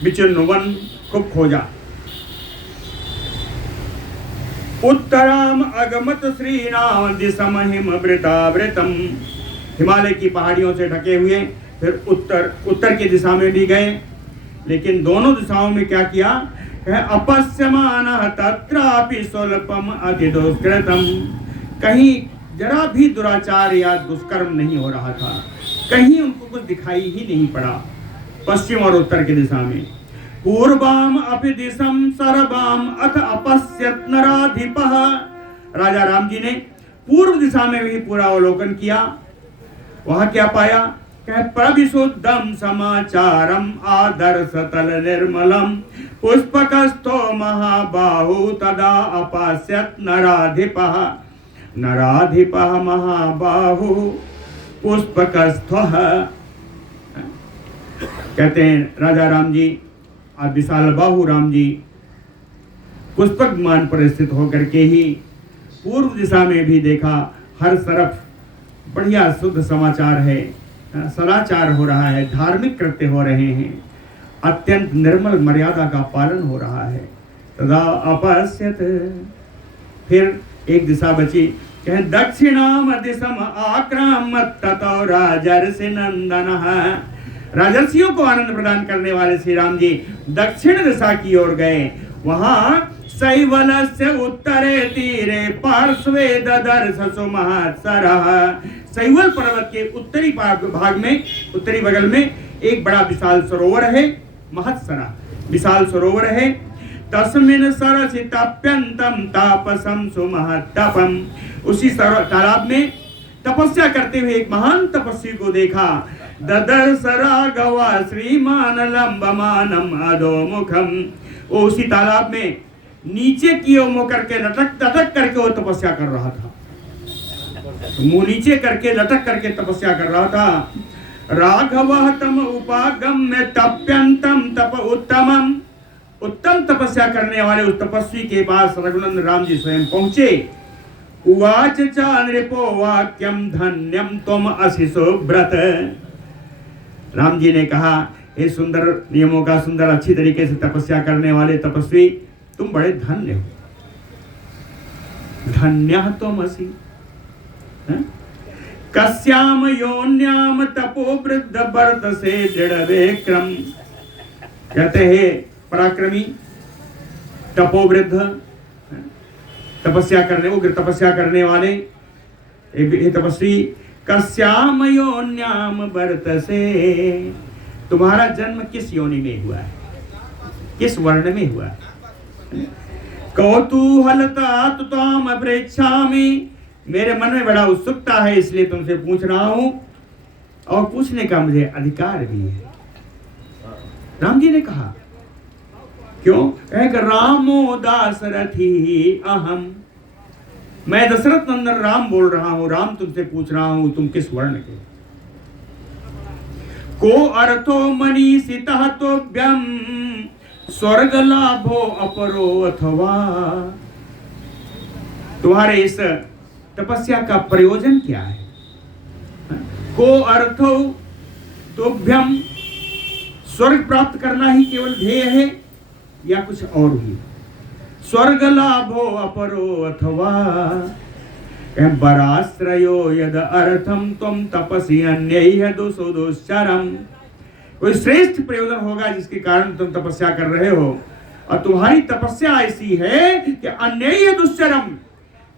विचिन्वन को खोजा। उत्तराम अगमत श्रीनाम दिशम हिमवृतावृतम, हिमालय की पहाड़ियों से ढके हुए, फिर उत्तर की दिशा में भी गए, लेकिन दोनों दिशाओं में क्या किया, अपश्यमान तत्रापि स्वल्पम अतिदुष्कृतम, कहीं जरा भी दुराचार या दुष्कर्म नहीं हो रहा था, कहीं उनको कुछ दिखाई ही नहीं पड़ा। पश्चिम और उत्तर की दिशा में पूर्वाम अपि दिशम सर्वाम अथ अपश्यत नराधिपः, राजा राम जी ने पूर्व दिशा में भी पूरा अवलोकन किया। वहां क्या पाया, प्रविशुद्धम समाचारम आदर्श तल निर्मलम पुष्पकस्थो महाबाहु तदा अपश्यत नराधिपः, नराधिपः महाबाहु पुष्पकस्थः। कहते हैं राजा राम जी और विशाल बाहु राम जी पुष्पक मान पर स्थित होकर के ही पूर्व दिशा में भी देखा, हर तरफ बढ़िया शुद्ध समाचार है, सदाचार हो रहा है, धार्मिक कृत्य हो रहे हैं, अत्यंत निर्मल मर्यादा का पालन हो रहा है। तदा अपश्यत, फिर एक दिशा बची, कहे दक्षिणाम दिशम आक्रामत ततो राजर्षि नंदनः, राजर्षियों को आनंद प्रदान करने वाले श्री राम जी दक्षिण दिशा की ओर गए। वहां शैवलस्य उत्तरे तीरे पार्श्वे ददर्श सुमहत्सरः, शैवल पर्वत के उत्तरी भाग में, उत्तरी बगल में एक बड़ा विशाल सरोवर है, महत्सरा विशाल सरोवर है। तस्मिन् सरसि तप्यन्तं तापसं सुमहत्तपम्, उसी तालाब में तपस्या करते हुए एक महान तपस्वी को देखा। ददर्श राघवा श्रीमान लंबमानम अधोमुखम, वो उसी तालाब में नीचे की ओर मुंह करके लटक करके वो तपस्या कर रहा था, मुंह नीचे करके लटक करके तपस्या कर रहा था। राघव तम उपागम्य तप्यंतम तप उत्तमम, उत्तम तपस्या करने वाले उस तपस्वी के पास रघुनंदन राम जी स्वयं पहुंचे। उवाच च नृपो वाक्यम धन्यम त्वम असि सुव्रत, राम जी ने कहा, हे सुंदर नियमों का सुंदर अच्छी तरीके से तपस्या करने वाले तपस्वी, तुम बड़े धन्य हो, धन्यः त्वमसि। कस्याम योन्याम तपो वृद्ध वर्तसे दृढ़ विक्रम, कहते हैं पराक्रमी तपोवृद्ध, तपस्या करने, उग्र तपस्या करने वाले ये तपस्वी, कस्याम योन्याम वर्तसे, तुम्हारा जन्म किस योनि में हुआ है, किस वर्ण में हुआ है। कौतूहलता त्वाम पृच्छामि, मेरे मन में बड़ा उत्सुकता है इसलिए तुमसे पूछ रहा हूं, और पूछने का मुझे अधिकार भी है। राम जी ने कहा, क्यों, कह रामो दासरथी अहम, मैं दशरथ नंदन राम बोल रहा हूं, राम तुमसे पूछ रहा हूं तुम किस वर्ण के। को अर्थो मनीषितः तोभ्यम स्वर्ग लाभो अपरो अथवा, तुम्हारे इस तपस्या का प्रयोजन क्या है। को अर्थो तोभ्यम, स्वर्ग प्राप्त करना ही केवल ध्येय है या कुछ और भी। स्वर्ग लाभो अपरो अथवा बराश्रयो यद अर्थम तुम तपसी अन्यैह दुष्चरम, कोई श्रेष्ठ प्रयोजन होगा जिसके कारण तुम तपस्या कर रहे हो, और तुम्हारी तपस्या ऐसी है कि अन्यैह दुष्चरम,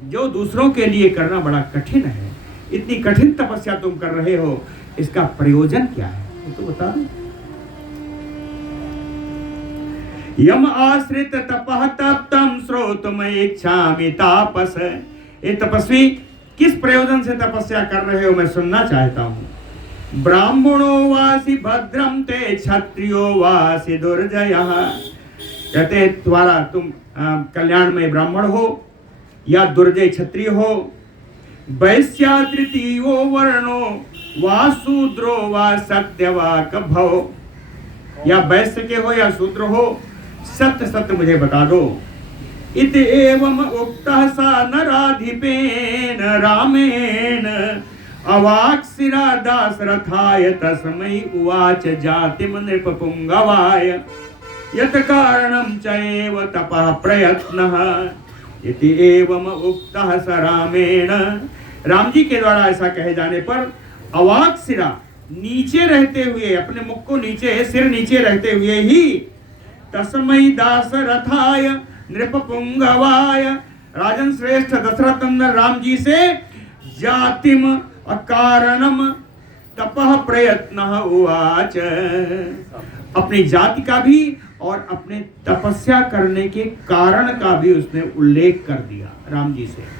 जो दूसरों के लिए करना बड़ा कठिन है, इतनी कठिन तपस्या तुम कर रहे हो, इसका प्रयोजन क्या है तो बता दो। यम आश्रित तपः तप्तम श्रोतुमय इच्छामि तापस, ये तपस्वी किस प्रयोजन से तपस्या कर रहे हो मैं सुनना चाहता हूँ। ब्राह्मणो वासि भद्रम ते क्षत्रियो वासि दुर्जयः, कहते हैं तुम्हारा तुम कल्याण में ब्राह्मण हो या दुर्जय क्षत्रिय हो। वैश्या तृतीयो वर्णो वा शूद्रो वा सत्य वा कभव, या वैश्य के हो या शूद्र हो, सत्य सत्य मुझे बता दो। इत एवं उक्तः सा नराधिपेन रामेण अवाक्शिरा दासरथाय तस्मै उवाच जातिम नृपपुंगवाय यत् कारणं च एव तपः प्रयत्नः इति एवं उक्तः स रामेण। राम जी के द्वारा ऐसा कहे जाने पर अवाक्शिरा, नीचे रहते हुए, अपने मुख को नीचे, सिर नीचे रहते हुए ही, तस्मै दासरथाय नृपपुंगवाय, राजन श्रेष्ठ दशरथ नंदन राम जी से जातिम अकारणम तपः प्रयत्नः उवाच, अपनी जाति का भी और अपने तपस्या करने के कारण का भी उसने उल्लेख कर दिया राम जी से।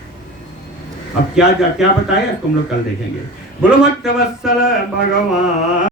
अब क्या बताया इसको हम लोग कल देखेंगे। बोलो भक्त वत्सल भगवान।